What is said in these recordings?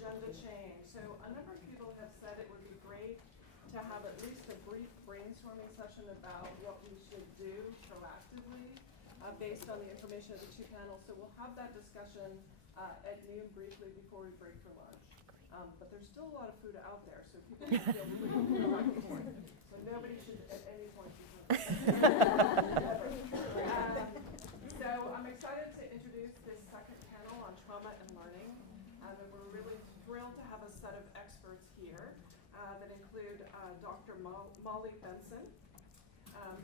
agenda change. So a number of people have said it would be great to have at least a brief brainstorming session about what we should do proactively based on the information of the two panels. So we'll have that discussion at noon briefly before we break for lunch. But there's still a lot of food out there, so people can feel really proactive. So nobody should at any point be So I'm excited to introduce this second panel on trauma and learning. And we're really thrilled to have a set of experts here that include Dr. Molly Benson,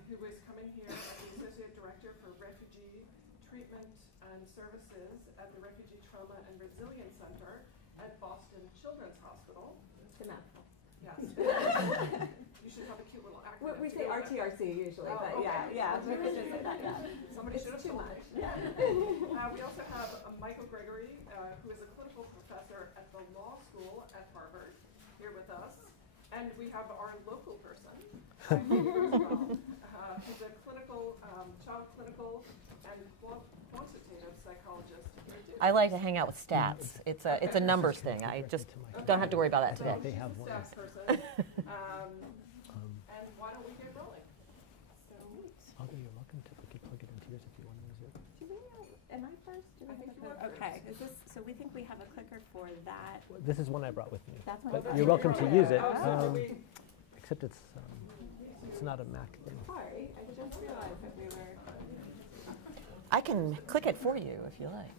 who is coming here as the Associate Director for Refugee Treatment and Services at the Refugee Trauma and Resilience Center at Boston Children's Hospital. It's a mouthful. Yes. You should have a cute little acronym. We say RTRC usually, but okay. yeah. We could just say that, yeah. Somebody should have too told much. me. Yeah. We also have Michael Gregory, who is a clinical professor at the law school at Harvard, here with us. And we have our local person, here as well, who's a clinical, child clinical and quantitative psychologist. I like to hang out with stats. It's a numbers thing. I just don't have to worry about that today. They have one stats person. And why don't we get rolling? Although you're welcome to, we could plug it into yours if you want to use it. Do we know, am I first? Do we I think have you a are clicker? Okay, is this, so we think we have a clicker for that. This is one I brought with me. That's one. But I you're welcome to use it, Except except it's not a Mac thing. Sorry, I just realized that we were. I can click it for you if you like.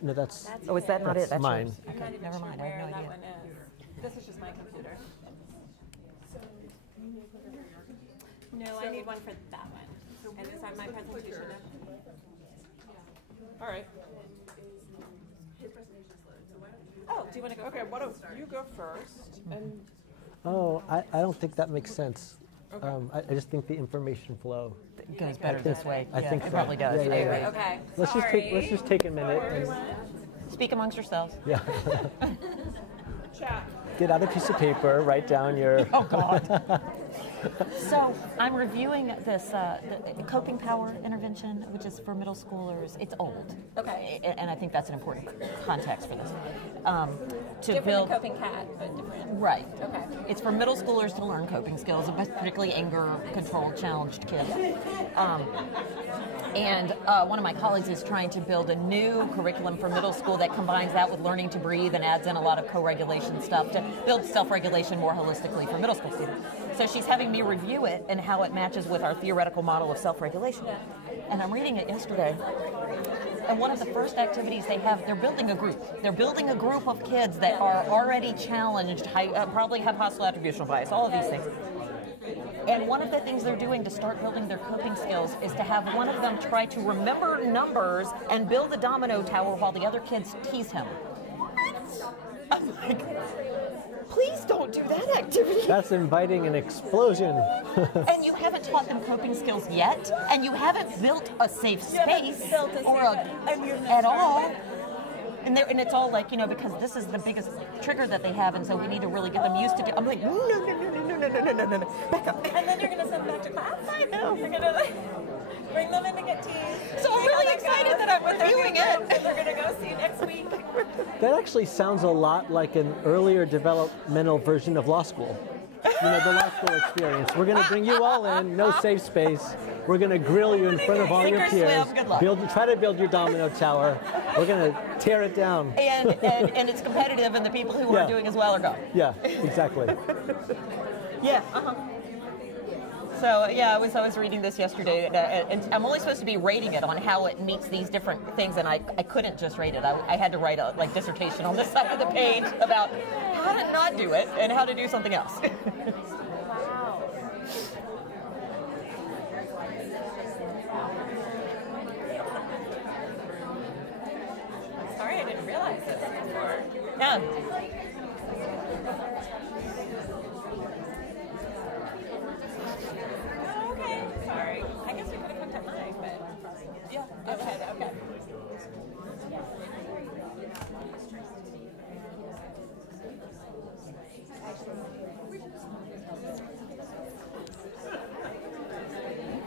No, that's Oh, is that not it? that's mine. yours. I'm not even Never sure mind. I where have no that idea. one is. This is just my computer. No, I need one for that one. And is that my presentation? All right. Oh, do you want to go Okay, first? why don't you go first? And Oh, I don't think that makes sense. I just think the information flow. It goes better this way. I Yeah, think it so. probably does. Yeah, I yeah, agree. yeah. Okay, Let's just take a minute and Speak amongst yourselves. yeah. chat. Get out a piece of paper, write down your. Oh, God. So I'm reviewing this the coping power intervention, which is for middle schoolers. It's old. Okay. And I think that's an important context for this. To different build than Coping Cat, but different. Right. Okay. It's for middle schoolers to learn coping skills, particularly anger control challenged kids. And one of my colleagues is trying to build a new curriculum for middle school that combines that with learning to breathe and adds in a lot of co-regulation stuff to build self-regulation more holistically for middle school students. So she's having me review it and how it matches with our theoretical model of self-regulation. And I'm reading it yesterday. And one of the first activities they have, they're building a group. They're building a group of kids that are already challenged, probably have hostile attributional bias, all of these things. And one of the things they're doing to start building their coping skills is to have one of them try to remember numbers and build a domino tower while the other kids tease him. I'm like, please don't do that activity. That's inviting an explosion. And you haven't taught them coping skills yet, and you haven't built a safe space at all. And it's all like, because this is the biggest trigger that they have, and so we need to really get them used to it. I'm like, no, back up. And then you're going to send them back to class? I know. You're going to bring them in to get teased. So I'm really excited that I'm reviewing it. And they're going to go see next week. That actually sounds a lot like an earlier developmental version of law school. The law school experience. We're going to bring you all in, no safe space. We're going to grill you in front of all your peers. Good luck. Try to build your domino tower. We're going to tear it down. And it's competitive, and the people who are doing as well are gone. Yeah, exactly. Yeah. So I was reading this yesterday, and I'm only supposed to be rating it on how it meets these different things, and I couldn't just rate it. I had to write a dissertation on this side of the page about how to not do it and how to do something else. Wow. Sorry, I didn't realize this before. Yeah. Okay, sorry. I guess we could have looked at mine, but yeah, go ahead. Okay.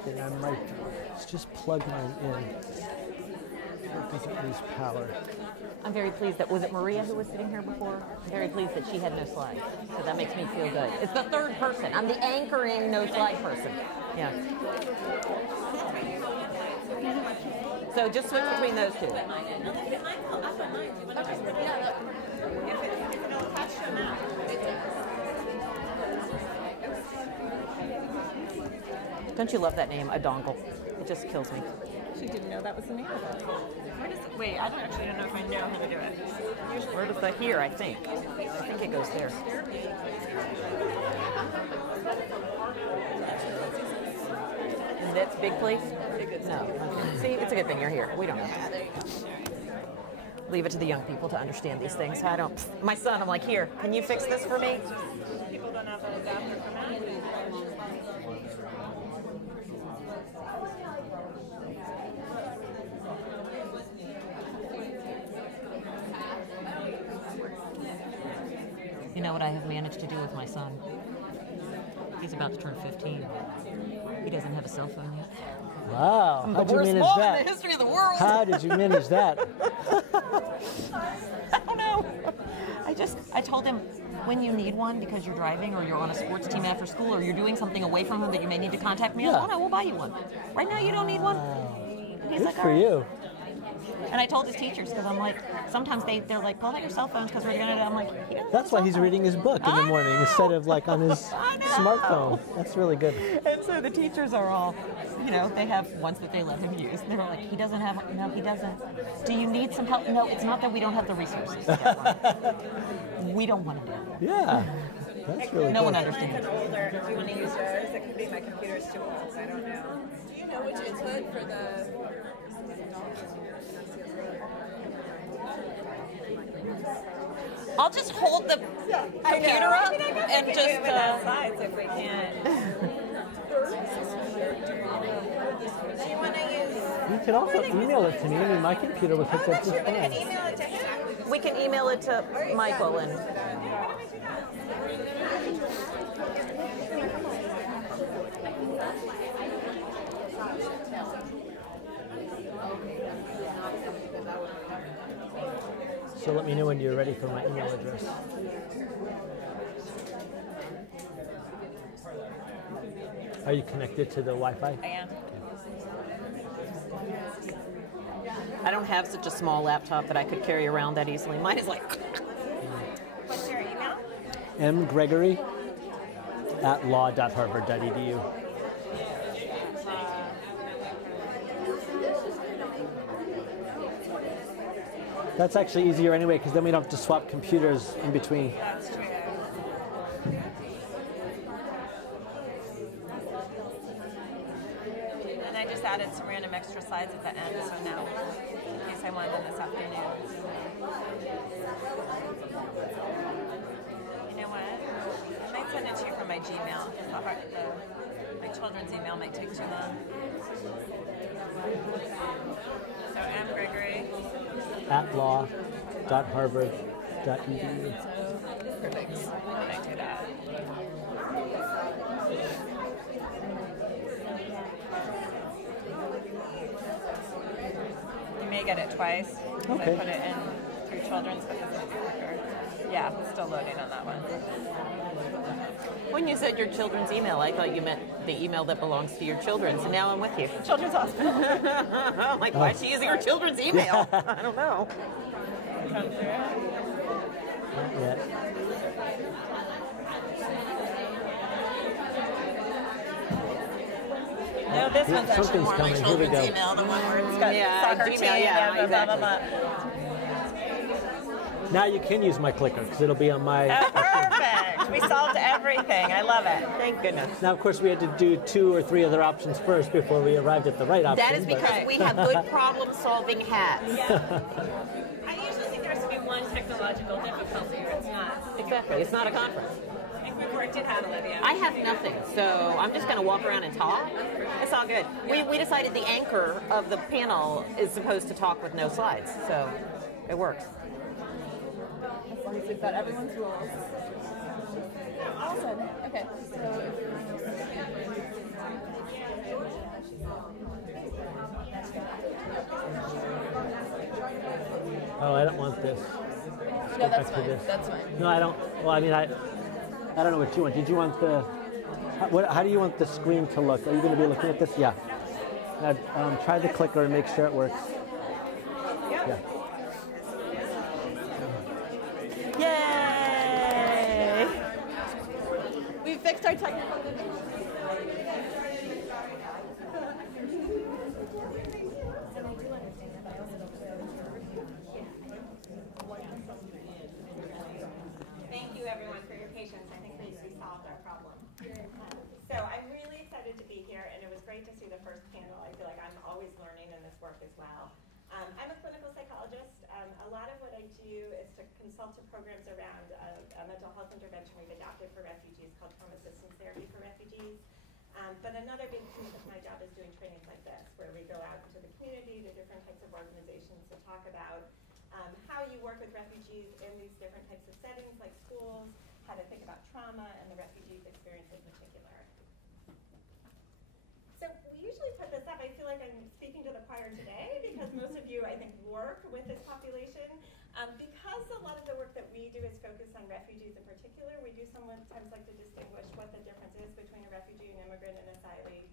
And I might just plug mine in. Doesn't lose power. I'm very pleased that, was it Maria who was sitting here before? I'm very pleased that she had no slides. So that makes me feel good. It's the third person. I'm the anchoring no slide person. Yeah. So just switch between those two. Don't you love that name, a dongle? It just kills me. She didn't know that was the name of it. Wait, I don't actually know if I know how to do it. Where does that here, I think? I think it goes there. And that's big place? No. Okay. See, it's a good thing you're here. We don't know. Leave it to the young people to understand these things. I don't. My son, I'm like, here, can you fix this for me? People don't have an adapter for Mac. You know what I have managed to do with my son? He's about to turn 15. He doesn't have a cell phone yet. Wow. How'd you manage that? In the history of the world. How did you manage that? I don't know. I told him, when you need one because you're driving or you're on a sports team after school or you're doing something away from home that you may need to contact me, I said, oh no, we'll buy you one. Right now you don't need one. And he's Good like, for all right. you. And I told his teachers, because I'm like, sometimes they're like, pull out your cell phones because we're going to, I'm like, he doesn't That's have a why cell he's phone. reading his book in the I morning know. instead of like on his I know. smartphone. That's really good. And so the teachers are all, they have ones that they let him use. They're like, he doesn't have, no, he doesn't. Do you need some help? No, it's not that we don't have the resources. We don't want to do it. Yeah. That's really No good. one understands. Older. Do you want to use yours? It could be my computer's too old. I don't know. Do you know which is hood for the? I'll just hold the computer up and just. Sides if we can't. Do you want to use? You can also email it to me. I mean, my computer was hooked up just You're going fine. to email it to him. We can email it to Michael and. So let me know when you're ready for my email address. Are you connected to the Wi-Fi? I am. I don't have such a small laptop that I could carry around that easily. Mine is like. What's your email? mgregory@law.harvard.edu. That's actually easier anyway, because then we don't have to swap computers in between. That's true. And I just added some random extra slides at the end, so now, in case I wanted them this afternoon. You know what? I might send it to you from my Gmail. My children's email might take too long. So mgregory. @law.harvard.edu. Perfect. When I do that. You may get it twice. because I Okay. put it in through children's, but this might be quicker. Yeah, it's still loading on that one. When you said your children's email, I thought you meant the email that belongs to your children's, and now I'm with you. Children's Hospital. I'm like, why is she using her children's email? I don't know. Come through. Not yet. No, this Yeah, one's actually something's more coming. like Here we children's go. email, the one where it's got soccer Gmail, team, yeah, blah, blah, blah, exactly. blah. Now you can use my clicker because it'll be on my. Oh, perfect. We solved everything. I love it. Thank goodness. Now, of course, we had to do 2 or 3 other options first before we arrived at the right option. That is but- because we have good problem-solving hats. I usually think there has to be one technological difficulty, or it's not. Exactly. It's not a conference. I think we've worked it out, Olivia. I have nothing, so I'm just going to walk around and talk. It's all good. We decided the anchor of the panel is supposed to talk with no slides, so it works. As long as we've got everyone's rules. Awesome. Okay. So Oh, I don't want this. No, that's Back to fine. this. That's fine. No, I don't. Well, I mean, I don't know what you want. Did you want the? How do you want the screen to look? Are you going to be looking at this? Yeah. Now, try the clicker and make sure it works. Yeah. Yay! We fixed our technical difficulties. Thank you, everyone, for your patience. I think we solved our problem. So I'm really excited to be here, and it was great to see the first panel. I feel like I'm always learning in this work as well. I'm a clinical psychologist. A lot of what I do is to consult to programs around a mental health intervention we've adopted for refugees called trauma assistance therapy for refugees. But another big piece of my job is doing trainings like this, where we go out into the community to different types of organizations to talk about how you work with refugees in these different types of settings, like schools, how to think about trauma and the refugees' experience in particular. So we usually put this up. I feel like I'm speaking to the choir today because most of you, I think, work with this population. Because a lot of the work that we do is focused on refugees in particular, we do sometimes like to distinguish what the difference is between a refugee, an immigrant, and asylee.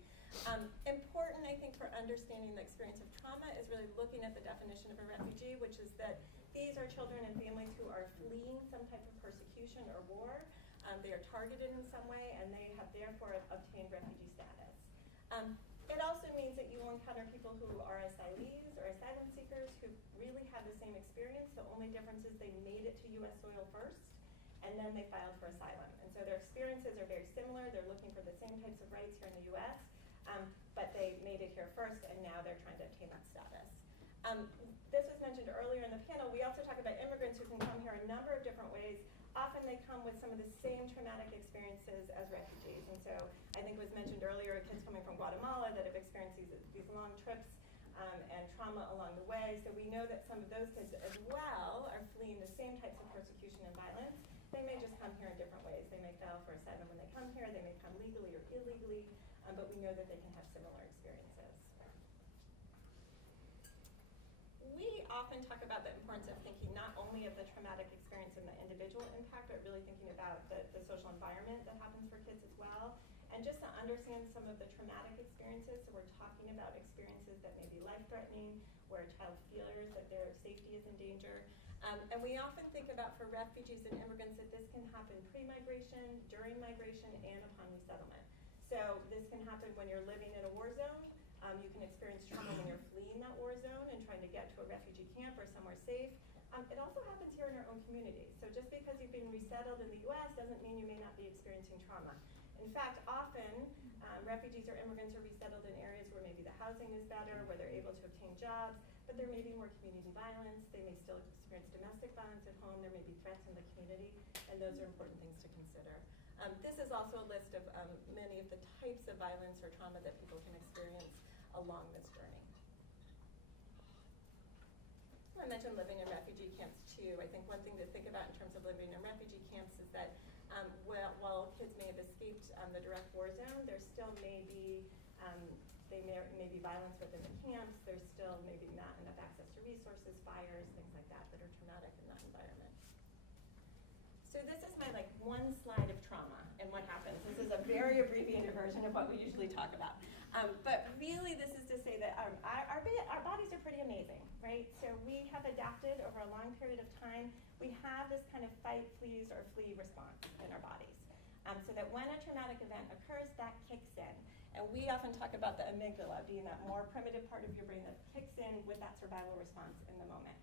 Important, I think, for understanding the experience of trauma is really looking at the definition of a refugee, which is that these are children and families who are fleeing some type of persecution or war. They are targeted in some way, and they have therefore obtained refugee status. It also means that you will encounter people who are asylees or asylum seekers who really have the same experience. The only difference is they made it to U.S. soil first, and then they filed for asylum. And so their experiences are very similar. They're looking for the same types of rights here in the U.S., but they made it here first, and now they're trying to obtain that status. This was mentioned earlier in the panel. We also talk about immigrants who can come here a number of different ways. Often they come with some of the same traumatic experiences as refugees. And so I think it was mentioned earlier, kids coming from Guatemala that have experienced these long trips and trauma along the way. So we know that some of those kids as well are fleeing the same types of persecution and violence. They may just come here in different ways. They may file for asylum when they come here. They may come legally or illegally, but we know that they can have similar experiences. We often talk about the importance of thinking not only of the traumatic experience and the individual impact, but really thinking about the social environment that happens for kids as well. And just to understand some of the traumatic experiences, so we're talking about experiences that may be life-threatening, where a child feels that their safety is in danger. And we often think about for refugees and immigrants that this can happen pre-migration, during migration, and upon resettlement. So this can happen when you're living in a war zone. You can experience trauma when you're fleeing that war zone and trying to get to a refugee camp or somewhere safe. It also happens here in our own community. So just because you've been resettled in the U.S. doesn't mean you may not be experiencing trauma. In fact, often refugees or immigrants are resettled in areas where maybe the housing is better, where they're able to obtain jobs, but there may be more community violence. They may still experience domestic violence at home. There may be threats in the community, and those are important things to consider. This is also a list of many of the types of violence or trauma that people can experience along this journey. I mentioned living in refugee camps too. I think one thing to think about in terms of living in refugee camps is that while kids may have escaped the direct war zone, there still may be violence within the camps. There's still maybe not enough access to resources, fires, things like that are traumatic in that environment. So this is my one slide of trauma and what happens. This is a very abbreviated version of what we usually talk about. But really this is to say that our bodies are pretty amazing, right? So we have adapted over a long period of time. We have this kind of fight, flee, or flee response in our bodies. So that when a traumatic event occurs, that kicks in. And we often talk about the amygdala being that more primitive part of your brain that kicks in with that survival response in the moment.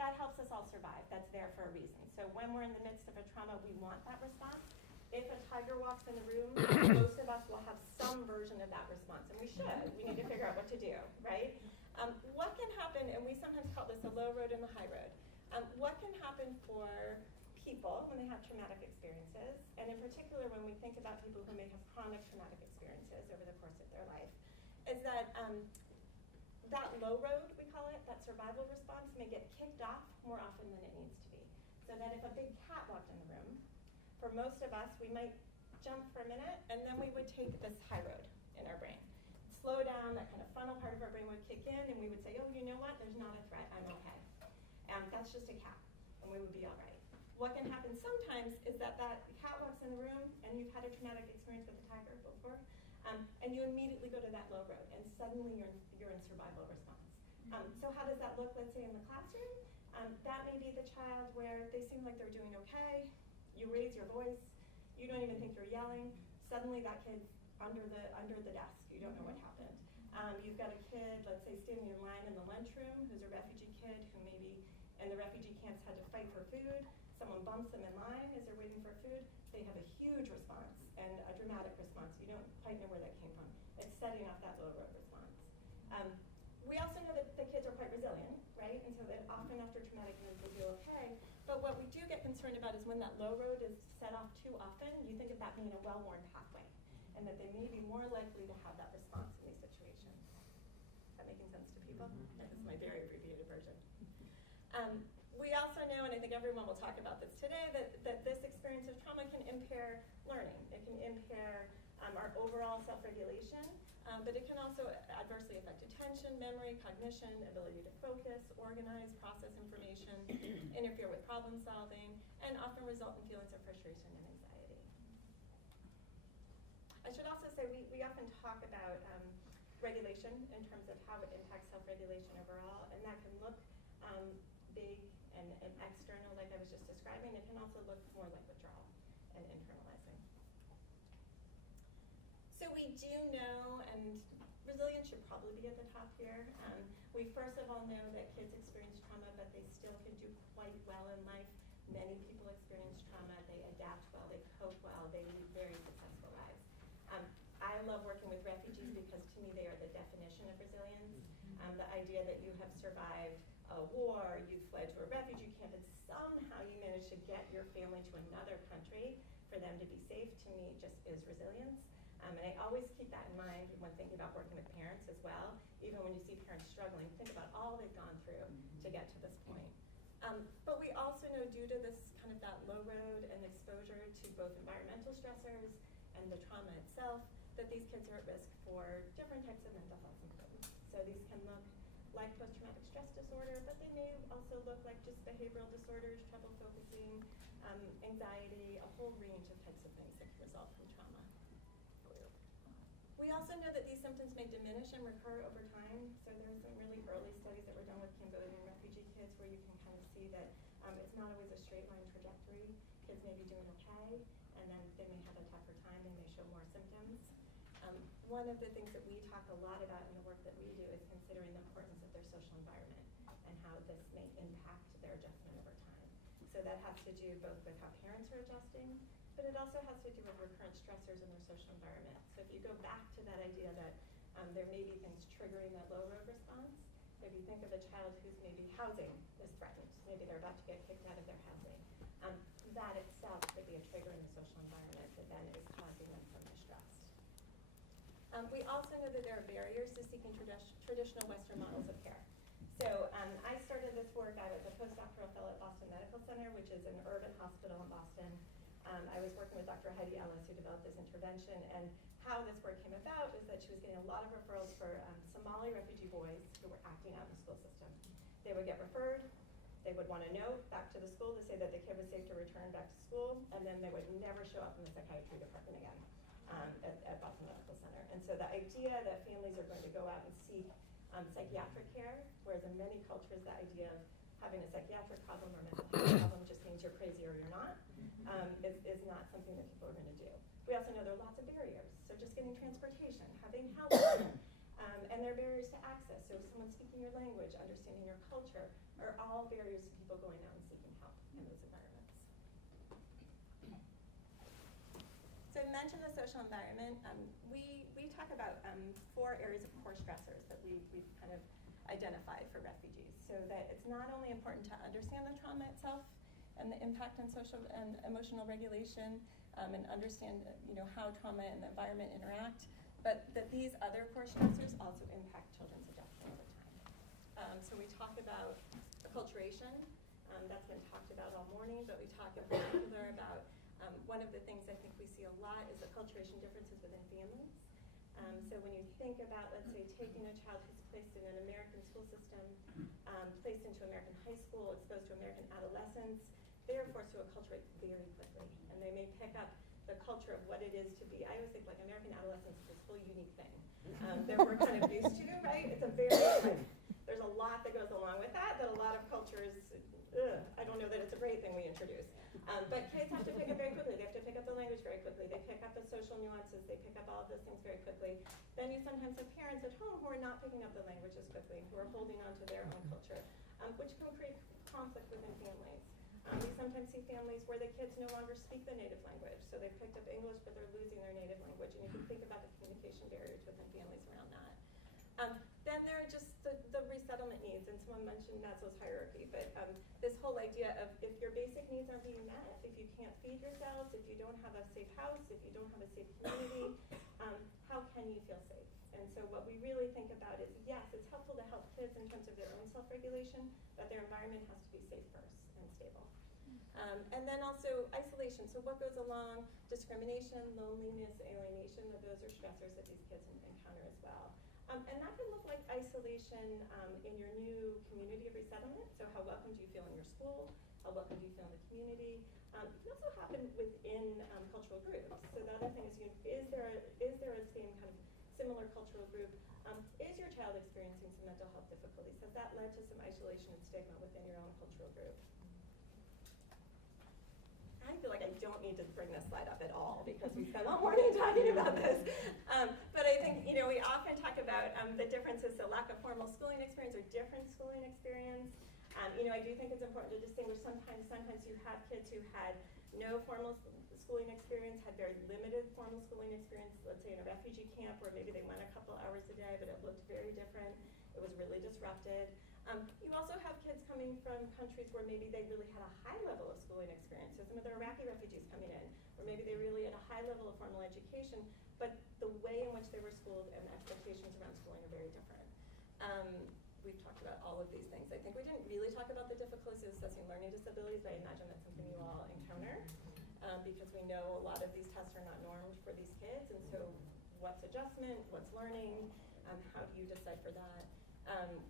That helps us all survive. That's there for a reason. So when we're in the midst of a trauma, we want that response. If a tiger walks in the room, most of us will have some version of that response, and we should. We need to figure out what to do, right? What can happen, and we sometimes call this the low road and the high road. What can happen for people when they have traumatic experiences, and in particular when we think about people who may have chronic traumatic experiences over the course of their life, is that that low road, we call it, that survival response may get kicked off more often than it needs to be. So that if a big cat walked in the room, for most of us, we might jump for a minute, and then we would take this high road in our brain. Slow down, that kind of frontal part of our brain would kick in, and we would say, oh, you know what, there's not a threat, I'm okay. That's just a cat, and we would be all right. What can happen sometimes is that that cat walks in the room, and you've had a traumatic experience with a tiger before, and you immediately go to that low road, and suddenly you're in survival response. So how does that look, let's say, in the classroom? That may be the child where they seem like they're doing okay, you raise your voice, you don't even think you're yelling, suddenly that kid's under the desk, you don't know what happened. You've got a kid, let's say, standing in line in the lunchroom who's a refugee kid who maybe in the refugee camps had to fight for food. Someone bumps them in line as they're waiting for food. They have a huge response and a dramatic response. You don't quite know where that came from. It's setting off that low road response. We also know that the kids are quite resilient, right? And so that often after traumatic events they do okay. But what we do get concerned about is when that low road is set off too often, you think of that being a well-worn pathway, and that they may be more likely to have that response in these situations. Is that making sense to people? This is my very abbreviated version. We also know, and I think everyone will talk about this today, that this experience of trauma can impair learning. It can impair our overall self-regulation, but it can also adversely affect attention, memory, cognition, ability to focus, organize, process information, interfere with problem solving, and often result in feelings of frustration and anxiety. I should also say we often talk about regulation in terms of how it impacts self-regulation overall, and that can look big and external, like I was just describing. It can also look more like withdrawal and internalizing. So we do know, and resilience should probably be at the top here. We first of all know that kids experience trauma, but they still can do quite well in life. Many people experience trauma, they adapt well, they cope well, they lead very successful lives. I love working with refugees because to me they are the definition of resilience. The idea that you have survived a war, you fled to a refugee camp, and somehow you managed to get your family to another country for them to be safe, to me just is resilience. And I always keep that in mind when thinking about working with parents as well. Even when you see parents struggling, think about all they've gone through to get to this point. But we also know, due to this kind of that low road and exposure to both environmental stressors and the trauma itself, that these kids are at risk for different types of mental health symptoms. So these can look like post-traumatic stress disorder, but they may also look like just behavioral disorders, trouble focusing, anxiety, a whole range of types of things that can result from trauma. We also know that these symptoms may diminish and recur over time. So there are some really early studies that were done with Cambodian refugee kids where you can kind of see that it's not always a straight line trajectory. Kids may be doing okay, and then they may have a tougher time, they may show more symptoms. One of the things that we talk a lot about in the work that we do is considering the importance of their social environment and how this may impact their adjustment over time. So that has to do both with how parents are adjusting, but it also has to do with recurrent stressors in their social environment. So if you go back to that idea that there may be things triggering that low road response, if you think of a child whose maybe housing is threatened, maybe they're about to get kicked out of their housing, that itself could be a trigger in the social environment that then is causing them some distress. We also know that there are barriers to seeking traditional Western models of care. So I started this work, I was a postdoctoral fellow at Boston Medical Center, which is an urban hospital in Boston. I was working with Dr. Heidi Ellis, who developed this intervention, and how this work came about was that she was getting a lot of referrals for Somali refugee boys who were acting out in the school system. They would get referred, they would want a note back to the school to say that the kid was safe to return back to school, and then they would never show up in the psychiatry department again at Boston Medical Center. And so the idea that families are going to go out and seek psychiatric care, whereas in many cultures the idea of having a psychiatric problem or mental health problem just means you're crazy or you're not, is not something that people are going to do. We also know there are lots of barriers. So just getting transportation, having housing, and there are barriers to access. So someone speaking your language, understanding your culture, are all barriers to people going out and seeking help in those environments. So I mentioned the social environment. We talk about 4 areas of core stressors that we've kind of identified for refugees. So that it's not only important to understand the trauma itself and the impact on social and emotional regulation, and understand how trauma and the environment interact, but that these other core stressors also impact children's adjustment over time. So we talk about acculturation. That's been talked about all morning, but we talk in particular about one of the things I think we see a lot is acculturation differences within families. So when you think about, let's say, taking a child who's placed in an American school system placed into American high school, exposed to American adolescence, they are forced to acculturate very quickly. And they may pick up the culture of what it is to be, I always think like American adolescence is this whole unique thing that we're kind of used to, right? It's a very, there's a lot that goes along with that a lot of cultures, I don't know that it's a great thing we introduce. But kids have to pick up very quickly. They have to pick up the language very quickly. They pick up the social nuances. They pick up all of those things very quickly. Then you sometimes have parents at home who are not picking up the language as quickly, who are holding on to their own culture, which can create conflict within families. We sometimes see families where the kids no longer speak the native language. So they've picked up English, but they're losing their native language. And you can think about the communication barriers within families around that. Then there are just the resettlement needs, and someone mentioned Maslow's hierarchy, but this whole idea of if your basic needs aren't being met, if you can't feed yourselves, if you don't have a safe house, if you don't have a safe community, how can you feel safe? And so what we really think about is, yes, it's helpful to help kids in terms of their own self-regulation, but their environment has to be safe first and stable. And then also isolation. So what goes along? Discrimination, loneliness, alienation, those are stressors that these kids encounter as well. And that can look like isolation in your new community of resettlement. So how welcome do you feel in your school? How welcome do you feel in the community? It can also happen within cultural groups. So the other thing is there a same kind of similar cultural group? Is your child experiencing some mental health difficulties? Has that led to some isolation and stigma within your own cultural group? I feel like I don't need to bring this slide up at all because we spent all morning talking about this. But I think, we often talk about the differences, the lack of formal schooling experience or different schooling experience. I do think it's important to distinguish sometimes you have kids who had no formal schooling experience, had very limited formal schooling experience, let's say in a refugee camp where maybe they went a couple hours a day, but it looked very different. It was really disrupted. You also have kids coming from countries where maybe they really had a high level of schooling experience. So some of the Iraqi refugees coming in, where maybe they really had a high level of formal education, but the way in which they were schooled and expectations around schooling are very different. We've talked about all of these things. I think we didn't really talk about the difficulties of assessing learning disabilities, but I imagine that's something you all encounter because we know a lot of these tests are not normed for these kids, and so what's adjustment, what's learning, how do you decipher that?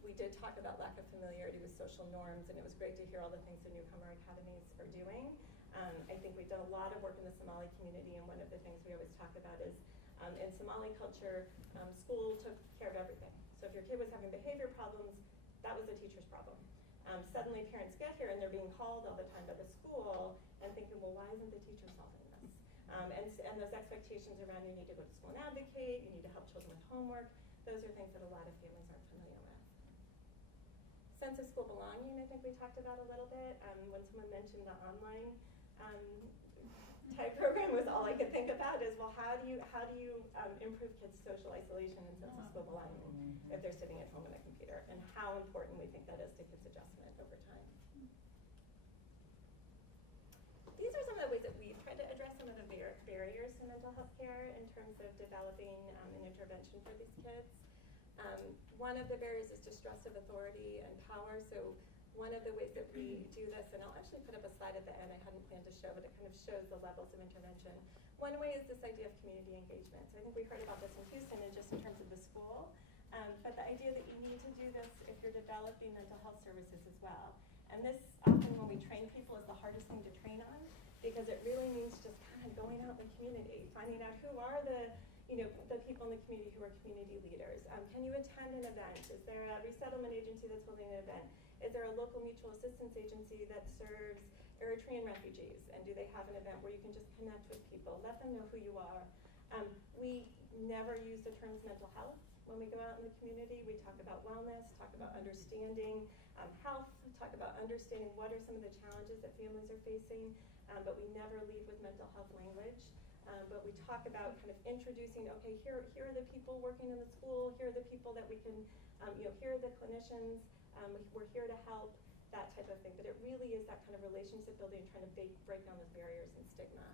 We did talk about lack of familiarity with social norms, and it was great to hear all the things the Newcomer academies are doing. I think we've done a lot of work in the Somali community, and one of the things we always talk about is in Somali culture, school took care of everything. So if your kid was having behavior problems, that was the teacher's problem. Suddenly parents get here and they're being called all the time by the school and thinking, well, why isn't the teacher solving this? And those expectations around you need to go to school and advocate, you need to help children with homework, those are things that a lot of families aren't familiar with. Sense of school belonging, I think we talked about a little bit. When someone mentioned the online type program was all I could think about is, well, how do you improve kids' social isolation and sense of school belonging if they're sitting at home on a computer, and how important we think that is to kids' adjustment over time. These are some of the ways that we've tried to address some of the barriers to mental health care in terms of developing an intervention for these kids. One of the barriers is distrust of authority and power. So one of the ways that we do this, and I'll actually put up a slide at the end I hadn't planned to show, but it kind of shows the levels of intervention. One way is this idea of community engagement. So I think we heard about this in Houston and just in terms of the school. But the idea that you need to do this if you're developing mental health services as well. And this often when we train people is the hardest thing to train on because it really means just kind of going out in the community, finding out who are the people in the community who are community leaders. Can you attend an event? Is there a resettlement agency that's holding an event? Is there a local mutual assistance agency that serves Eritrean refugees? And do they have an event where you can just connect with people, let them know who you are? We never use the terms mental health when we go out in the community. We talk about wellness, talk about understanding health, talk about understanding what are some of the challenges that families are facing, but we never lead with mental health language. But we talk about kind of introducing, okay, here are the people working in the school, here are the people that we can, here are the clinicians, we're here to help, that type of thing. But it really is that kind of relationship building, trying to break down those barriers and stigma.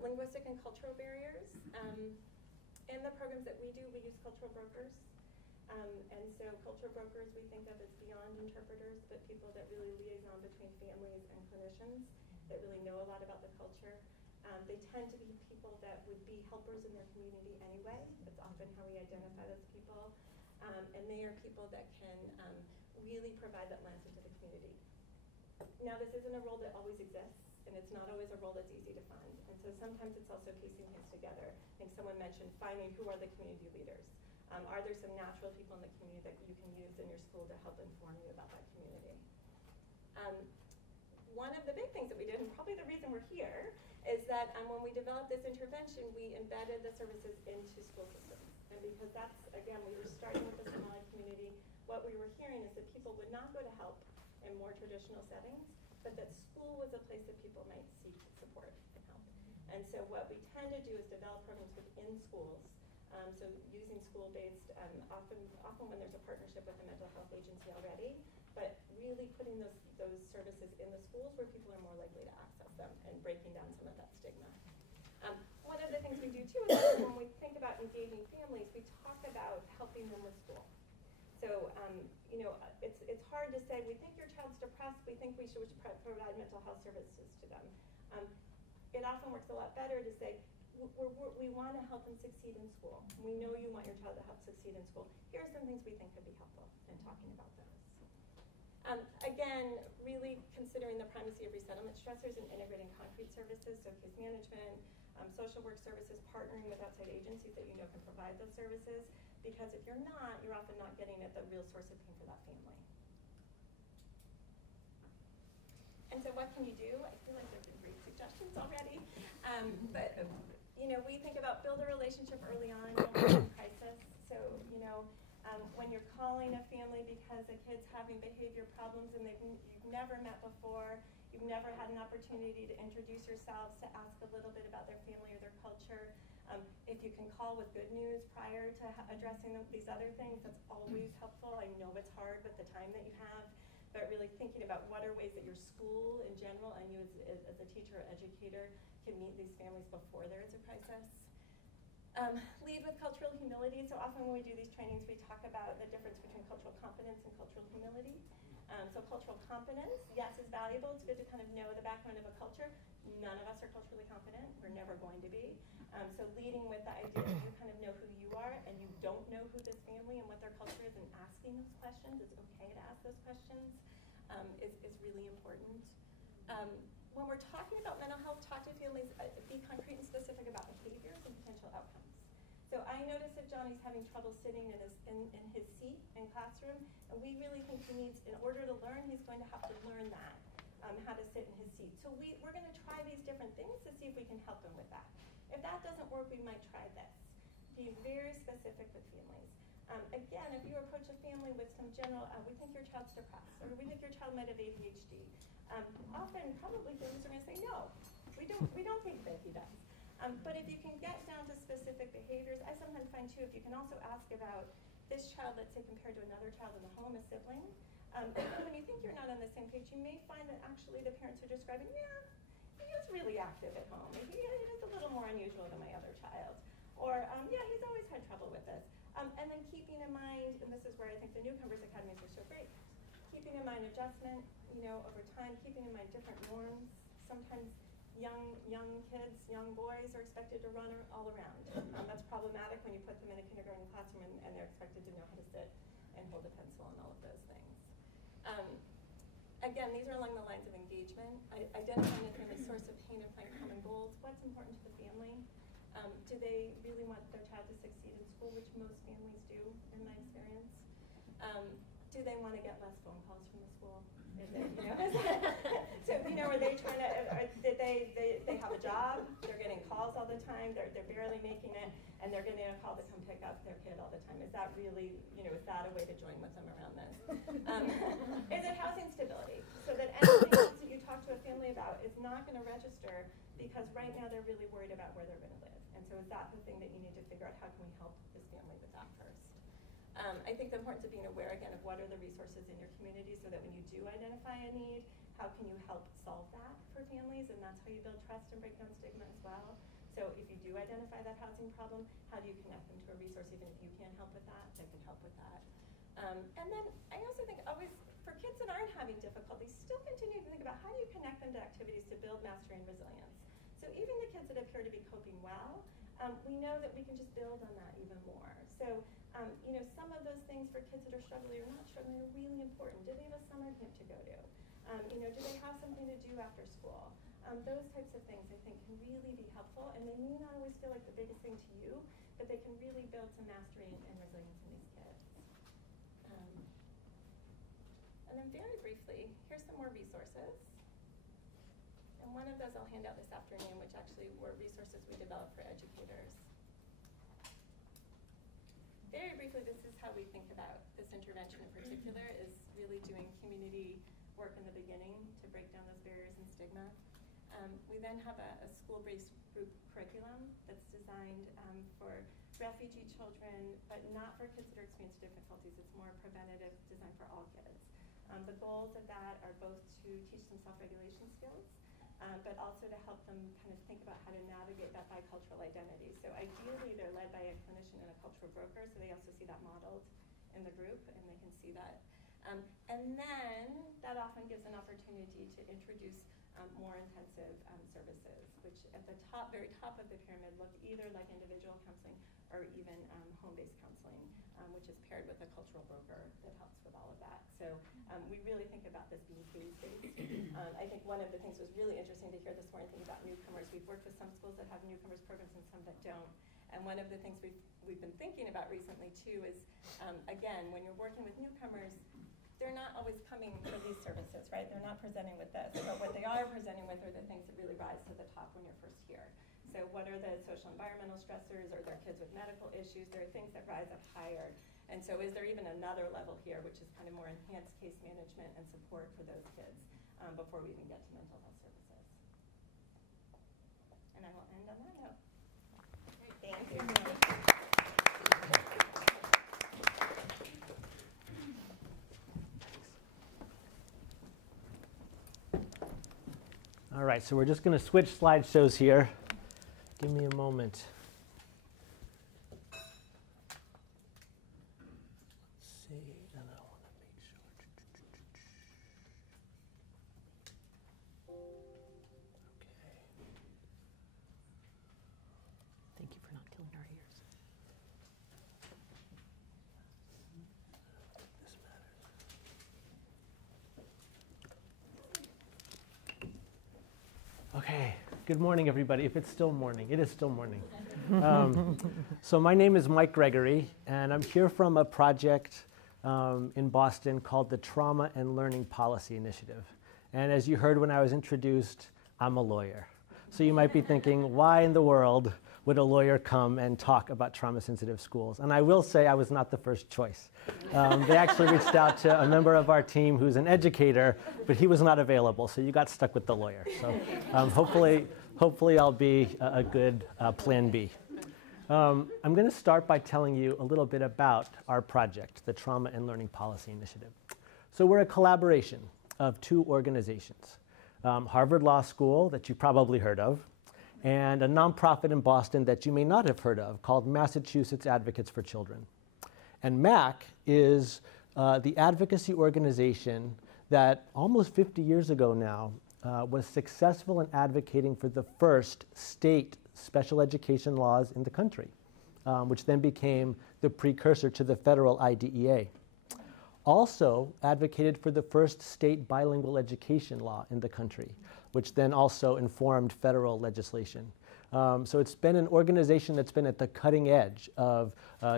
Linguistic and cultural barriers. In the programs that we do, we use cultural brokers. And so cultural brokers we think of as beyond interpreters, but people that really liaison between families and clinicians that really know a lot about the culture. They tend to be people that would be helpers in their community anyway. That's often how we identify those people. And they are people that can really provide that lens into the community. Now, this isn't a role that always exists, and it's not always a role that's easy to find. And so sometimes it's also piecing things together. I think someone mentioned finding who are the community leaders. Are there some natural people in the community that you can use in your school to help inform you about that community? One of the big things that we did, and probably the reason we're here, is that when we developed this intervention, we embedded the services into school systems. And because that's, again, we were starting with the Somali community, what we were hearing is that people would not go to help in more traditional settings, but that school was a place that people might seek support and help. And so what we tend to do is develop programs within schools. So using school-based, often when there's a partnership with a mental health agency already, but really putting those services in the schools where people are more likely to access them and breaking down some of that stigma. One of the things we do too is when we think about engaging families, we talk about helping them with school. So, it's hard to say, we think your child's depressed, we think we should provide mental health services to them. It often works a lot better to say, we want to help them succeed in school. We know you want your child to help succeed in school. Here are some things we think could be helpful in talking about those. Again, really considering the primacy of resettlement stressors and integrating concrete services, so case management, social work services, partnering with outside agencies that you know can provide those services, because if you're not, you're often not getting at the real source of pain for that family. And so what can you do? I feel like there have been great suggestions already, but we think about build a relationship early on in crisis. So, when you're calling a family because a kid's having behavior problems and you've never met before, you've never had an opportunity to introduce yourselves, to ask a little bit about their family or their culture. If you can call with good news prior to addressing these other things, that's always helpful. I know it's hard with the time that you have, but really thinking about what are ways that your school in general and you as a teacher or educator can meet these families before there is a crisis. Lead with cultural humility. So often when we do these trainings, we talk about the difference between cultural competence and cultural humility. So cultural competence, yes, is valuable. It's good to kind of know the background of a culture. None of us are culturally competent. We're never going to be. So leading with the idea that you kind of know who you are and you don't know who this family and what their culture is, and asking those questions, it's okay to ask those questions, is really important. When we're talking about mental health, talk to families, be concrete and specific about behaviors and potential outcomes. So I notice that Johnny's having trouble sitting in his seat in classroom, and we really think he needs, in order to learn, he's going to have to learn that, how to sit in his seat. So we're going to try these different things to see if we can help him with that. If that doesn't work, we might try this. Be very specific with families. Again, if you approach a family with some general, we think your child's depressed, or we think your child might have ADHD, often probably families are going to say, no, we don't think that he does. But if you can get down to specific behaviors, I sometimes find too, if you can also ask about this child, let's say compared to another child in the home, a sibling, when you think you're not on the same page, you may find that actually the parents are describing, yeah, he is really active at home. He is a little more unusual than my other child. Or, yeah, he's always had trouble with this. And then keeping in mind, and this is where I think the Newcomers Academies are so great, keeping in mind adjustment, over time, keeping in mind different norms. Sometimes young kids, young boys are expected to run all around. That's problematic when you put them in a kindergarten classroom and they're expected to know how to sit and hold a pencil and all of those things. Again, these are along the lines of engagement. Identifying a family's source of pain and finding common goals. What's important to the family? Do they really want their child to succeed in school, which most families do, in my experience? Do they want to get less phone calls from the school? Is it, so, are they trying to, did they have a job, they're getting calls all the time, they're barely making it, and they're getting a call to come pick up their kid all the time. Is that really, is that a way to join with them around this? Is it housing stability? So that anything else that you talk to a family about is not going to register, because right now they're really worried about where they're going to live. And so is that the thing that you need to figure out, how can we help this family with that first? I think the importance of being aware, again, of what are the resources in your community, so that when you do identify a need, how can you help solve that for families? And that's how you build trust and break down stigma as well. So if you do identify that housing problem, how do you connect them to a resource? Even if you can't help with that, they can help with that. And then I also think always, for kids that aren't having difficulties, still continue to think about how do you connect them to activities to build mastery and resilience. So even the kids that appear to be coping well, we know that we can just build on that even more. So Some of those things for kids that are struggling or not struggling are really important. Do they have a summer camp to go to? Do they have something to do after school? Those types of things I think can really be helpful, and they may not always feel like the biggest thing to you, but they can really build some mastery and resilience in these kids. And then very briefly, here's some more resources. And one of those I'll hand out this afternoon, which actually were resources we developed for educators. Very briefly, this is how we think about this intervention in particular, is really doing community work in the beginning to break down those barriers and stigma. We then have a school-based group curriculum that's designed for refugee children, but not for kids that are experiencing difficulties. It's more preventative, designed for all kids. The goals of that are both to teach them self-regulation skills, but also to help them kind of think about how to navigate that bicultural identity. So ideally, they're led by a clinician and a cultural broker, so they also see that modeled in the group, and they can see that. And then that often gives an opportunity to introduce more intensive services, which at the top, very top of the pyramid look either like individual counseling or even home-based counseling, which is paired with a cultural broker that helps with all of that. So we really think about this being case-based. I think one of the things was really interesting to hear this morning thinking about newcomers. We've worked with some schools that have newcomers programs and some that don't. And one of the things we've been thinking about recently too is, again, when you're working with newcomers, they're not always coming for these services, right? They're not presenting with this, but what they are presenting with are the things that really rise to the top when you're first here. So what are the social environmental stressors? Are there kids with medical issues? There are things that rise up higher. And so is there even another level here, which is kind of more enhanced case management and support for those kids before we even get to mental health services? And I will end on that note. Thank you. All right, so we're just going to switch slideshows here. Give me a moment. Let's see, and I want to make sure. Okay. Thank you for not killing our ears. This matters. Okay, good morning, everybody. If it's still morning, it is still morning. So my name is Mike Gregory, and I'm here from a project in Boston called the Trauma and Learning Policy Initiative. And as you heard when I was introduced, I'm a lawyer. So you might be thinking, why in the world would a lawyer come and talk about trauma-sensitive schools? And I will say I was not the first choice. They actually reached out to a member of our team who's an educator, but he was not available, so you got stuck with the lawyer. So hopefully I'll be a good plan B. I'm going to start by telling you a little bit about our project, the Trauma and Learning Policy Initiative. So we're a collaboration of two organizations, Harvard Law School, that you probably heard of, and a nonprofit in Boston that you may not have heard of called Massachusetts Advocates for Children. And MAC is the advocacy organization that almost 50 years ago now was successful in advocating for the first state special education laws in the country, which then became the precursor to the federal IDEA. Also advocated for the first state bilingual education law in the country, which then also informed federal legislation. So it's been an organization that's been at the cutting edge of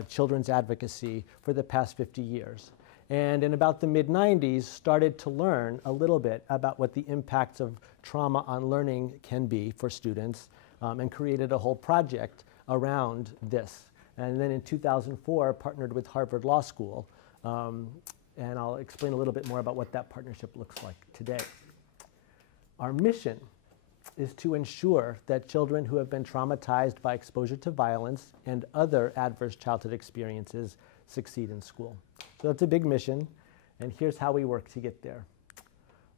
children's advocacy for the past 50 years. And in about the mid-90s, started to learn a little bit about what the impacts of trauma on learning can be for students, and created a whole project around this. And then in 2004, partnered with Harvard Law School, and I'll explain a little bit more about what that partnership looks like today. Our mission is to ensure that children who have been traumatized by exposure to violence and other adverse childhood experiences succeed in school. So that's a big mission, and here's how we work to get there.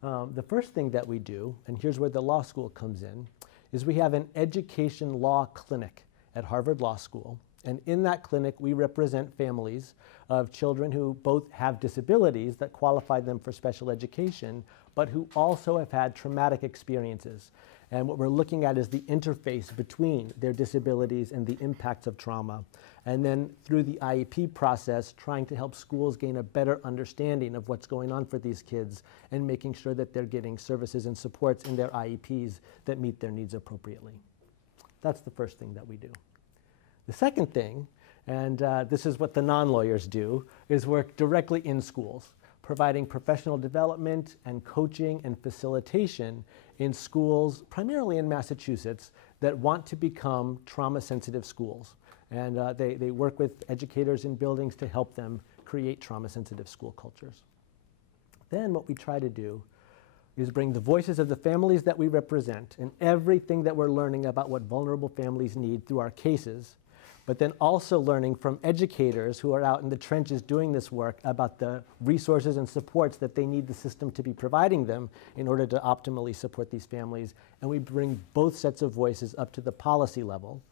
The first thing that we do, and here's where the law school comes in, is we have an education law clinic at Harvard Law School. And in that clinic, we represent families of children who both have disabilities that qualify them for special education, but who also have had traumatic experiences. And what we're looking at is the interface between their disabilities and the impacts of trauma. And then through the IEP process, trying to help schools gain a better understanding of what's going on for these kids and making sure that they're getting services and supports in their IEPs that meet their needs appropriately. That's the first thing that we do. The second thing, and this is what the non-lawyers do, is work directly in schools, providing professional development and coaching and facilitation in schools, primarily in Massachusetts, that want to become trauma-sensitive schools. And they work with educators in buildings to help them create trauma-sensitive school cultures. Then what we try to do is bring the voices of the families that we represent and everything that we're learning about what vulnerable families need through our cases, but then also learning from educators who are out in the trenches doing this work about the resources and supports that they need the system to be providing them in order to optimally support these families. And we bring both sets of voices up to the policy level.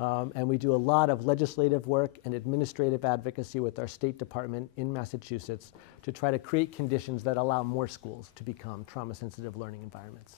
And we do a lot of legislative work and administrative advocacy with our State Department in Massachusetts to try to create conditions that allow more schools to become trauma-sensitive learning environments.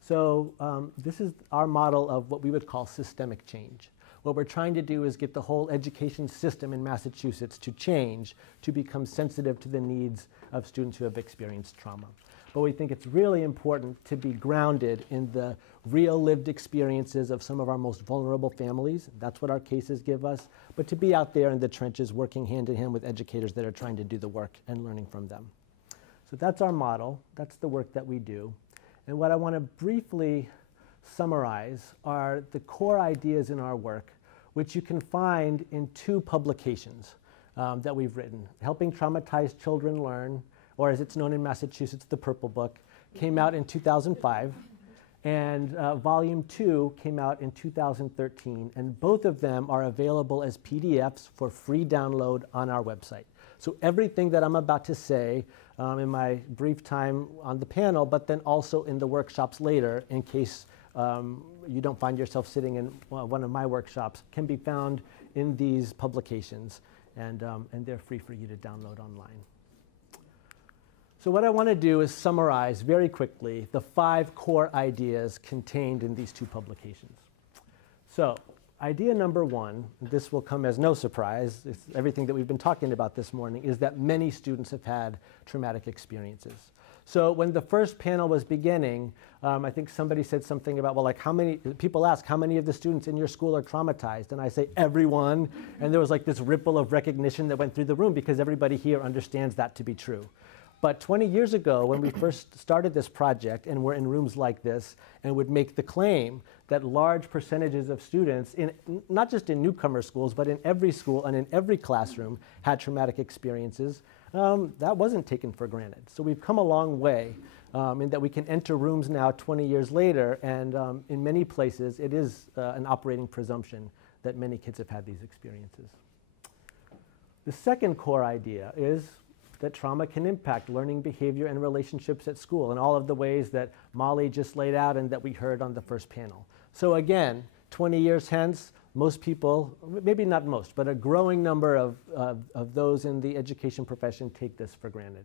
So this is our model of what we would call systemic change. What we're trying to do is get the whole education system in Massachusetts to change, to become sensitive to the needs of students who have experienced trauma. But we think it's really important to be grounded in the real lived experiences of some of our most vulnerable families. That's what our cases give us. But to be out there in the trenches working hand in hand with educators that are trying to do the work and learning from them. So that's our model. That's the work that we do. And what I want to briefly summarize are the core ideas in our work, which you can find in two publications that we've written. Helping Traumatized Children Learn, or as it's known in Massachusetts, the Purple Book, came out in 2005. And Volume 2 came out in 2013. And both of them are available as PDFs for free download on our website. So everything that I'm about to say in my brief time on the panel, but then also in the workshops later, in case you don't find yourself sitting in one of my workshops, can be found in these publications. And they're free for you to download online. So what I want to do is summarize very quickly the 5 core ideas contained in these 2 publications. So idea number 1, this will come as no surprise, it's everything that we've been talking about this morning, is that many students have had traumatic experiences. So when the first panel was beginning, I think somebody said something about, well, like how many, people ask, how many of the students in your school are traumatized? And I say, everyone. And there was like this ripple of recognition that went through the room because everybody here understands that to be true. But 20 years ago, when we first started this project and were in rooms like this and would make the claim that large percentages of students, not just in newcomer schools, but in every school and in every classroom had traumatic experiences, that wasn't taken for granted. So we've come a long way in that we can enter rooms now 20 years later, and in many places it is an operating presumption that many kids have had these experiences. The second core idea is that trauma can impact learning behavior and relationships at school in all of the ways that Molly just laid out and that we heard on the first panel. So again, 20 years hence, most people, maybe not most, but a growing number of those in the education profession take this for granted.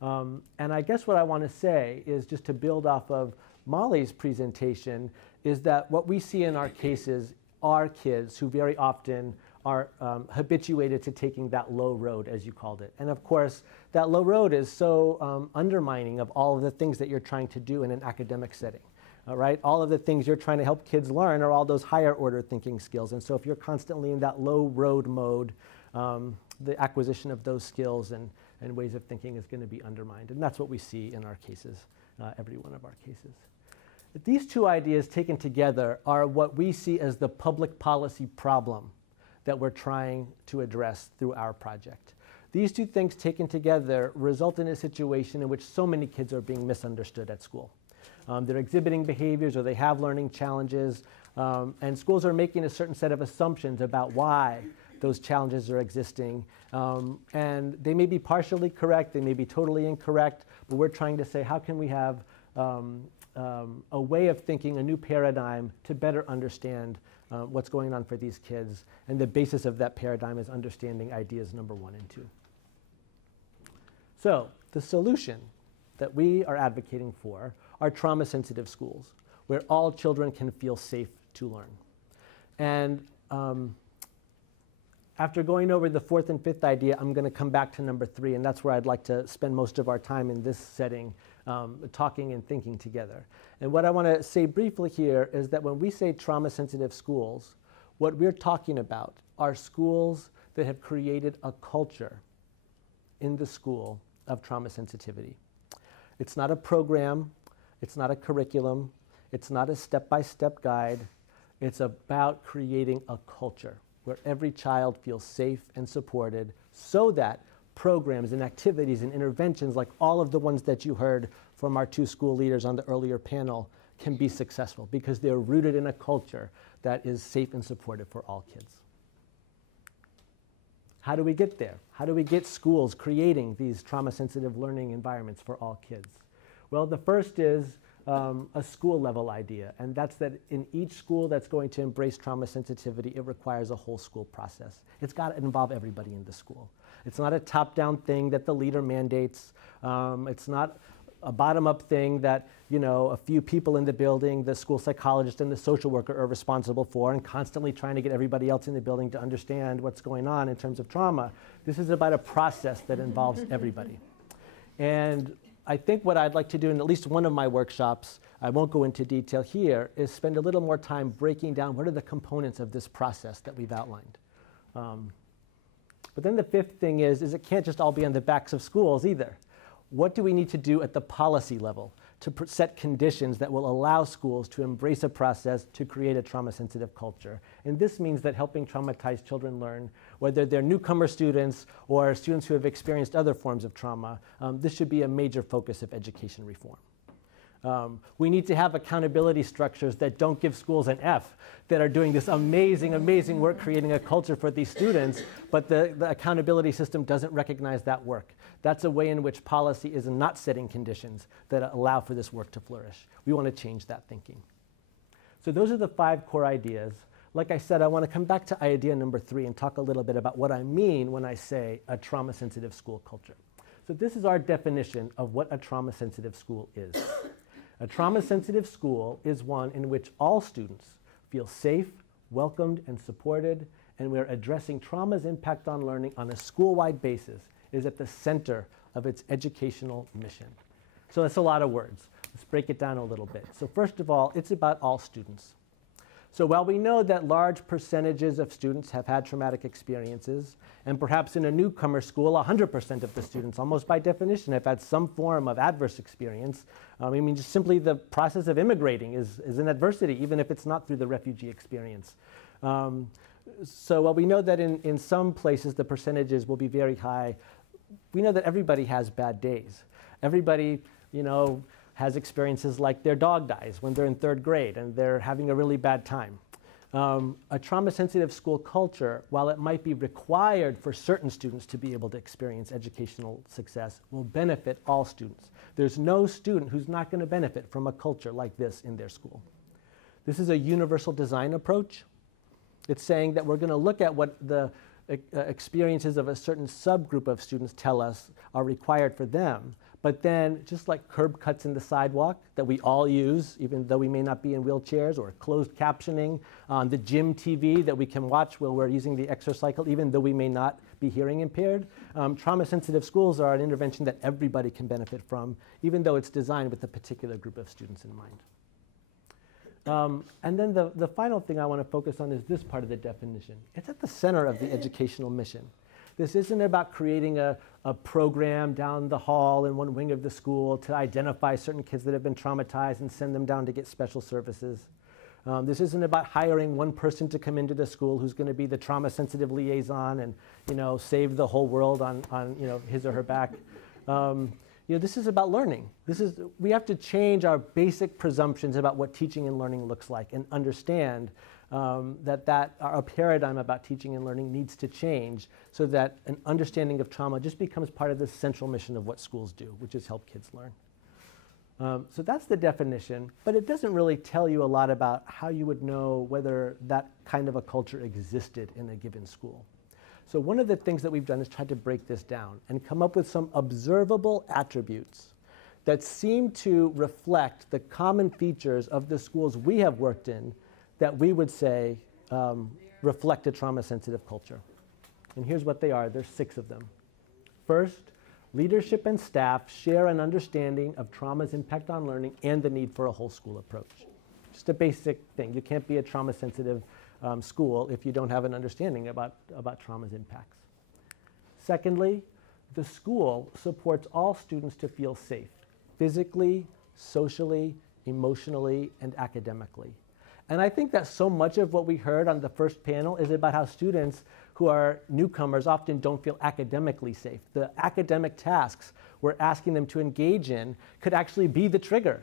And I guess what I want to say is, just to build off of Molly's presentation, is that what we see in our cases are kids who very often are habituated to taking that low road, as you called it. And of course, that low road is so undermining of all of the things that you're trying to do in an academic setting. Right? All of the things you're trying to help kids learn are all those higher order thinking skills. And so if you're constantly in that low road mode, the acquisition of those skills and ways of thinking is going to be undermined. And that's what we see in our cases, every one of our cases. But these 2 ideas taken together are what we see as the public policy problem that we're trying to address through our project. These 2 things taken together result in a situation in which so many kids are being misunderstood at school. They're exhibiting behaviors or they have learning challenges, and schools are making a certain set of assumptions about why those challenges are existing. And they may be partially correct, they may be totally incorrect, but we're trying to say, how can we have a way of thinking, a new paradigm to better understand what's going on for these kids. And the basis of that paradigm is understanding ideas number 1 and 2. So the solution that we are advocating for are trauma-sensitive schools. where all children can feel safe to learn. And after going over the fourth and fifth idea, I'm going to come back to number 3, and that's where I'd like to spend most of our time in this setting, talking and thinking together. And what I want to say briefly here is that when we say trauma-sensitive schools, what we're talking about are schools that have created a culture in the school of trauma sensitivity. It's not a program, it's not a curriculum, it's not a step-by-step guide. It's about creating a culture where every child feels safe and supported so that programs and activities and interventions like all of the ones that you heard from our 2 school leaders on the earlier panel can be successful because they're rooted in a culture that is safe and supportive for all kids. How do we get there? How do we get schools creating these trauma-sensitive learning environments for all kids? Well, the first is a school level idea, and that's that in each school that's going to embrace trauma sensitivity, it requires a whole school process. It's got to involve everybody in the school. It's not a top-down thing that the leader mandates. It's not a bottom-up thing that, you know, a few people in the building, the school psychologist and the social worker are responsible for, and constantly trying to get everybody else in the building to understand what's going on in terms of trauma. This is about a process that involves everybody. And I think what I'd like to do in at least one of my workshops, I won't go into detail here, is spend a little more time breaking down what are the components of this process that we've outlined. But then the fifth thing is it can't just all be on the backs of schools either. What do we need to do at the policy level to set conditions that will allow schools to embrace a process to create a trauma-sensitive culture? And this means that helping traumatized children learn, whether they're newcomer students or students who have experienced other forms of trauma, this should be a major focus of education reform. We need to have accountability structures that don't give schools an F, that are doing this amazing, amazing work creating a culture for these students, but the accountability system doesn't recognize that work. That's a way in which policy is not setting conditions that allow for this work to flourish. We want to change that thinking. So those are the 5 core ideas. Like I said, I want to come back to idea number 3 and talk a little bit about what I mean when I say a trauma-sensitive school culture. So this is our definition of what a trauma-sensitive school is. A trauma-sensitive school is one in which all students feel safe, welcomed, and supported, and where addressing trauma's impact on learning on a school-wide basis is at the center of its educational mission. So that's a lot of words. Let's break it down a little bit. So first of all, it's about all students. So while we know that large percentages of students have had traumatic experiences, and perhaps in a newcomer school, 100% of the students, almost by definition, have had some form of adverse experience, I mean, just simply the process of immigrating is an adversity, even if it's not through the refugee experience. So while we know that in some places the percentages will be very high, we know that everybody has bad days. Everybody, you know, has experiences like their dog dies when they're in 3rd grade and they're having a really bad time. A trauma-sensitive school culture, while it might be required for certain students to be able to experience educational success, will benefit all students. There's no student who's not going to benefit from a culture like this in their school. This is a universal design approach. It's saying that we're going to look at what the experiences of a certain subgroup of students tell us are required for them. But then, just like curb cuts in the sidewalk that we all use, even though we may not be in wheelchairs, or closed captioning on the gym TV that we can watch while we're using the exercycle, even though we may not be hearing impaired, trauma-sensitive schools are an intervention that everybody can benefit from, even though it's designed with a particular group of students in mind. And then the final thing I want to focus on is this part of the definition. It's at the center of the educational mission. This isn't about creating a program down the hall in one wing of the school to identify certain kids that have been traumatized and send them down to get special services. This isn't about hiring one person to come into the school who's going to be the trauma-sensitive liaison and, you know, save the whole world on you know, his or her back. You know, this is about learning. We have to change our basic presumptions about what teaching and learning looks like and understand that our paradigm about teaching and learning needs to change so that an understanding of trauma just becomes part of the central mission of what schools do, which is help kids learn. So that's the definition, but it doesn't really tell you a lot about how you would know whether that kind of a culture existed in a given school. So one of the things that we've done is tried to break this down and come up with some observable attributes that seem to reflect the common features of the schools we have worked in that we would say reflect a trauma-sensitive culture. And here's what they are. There's 6 of them. First, leadership and staff share an understanding of trauma's impact on learning and the need for a whole school approach. Just a basic thing. You can't be a trauma-sensitive school if you don't have an understanding about trauma's impacts. Secondly, the school supports all students to feel safe, physically, socially, emotionally, and academically. And I think that so much of what we heard on the first panel is about how students who are newcomers often don't feel academically safe. The academic tasks we're asking them to engage in could actually be the trigger,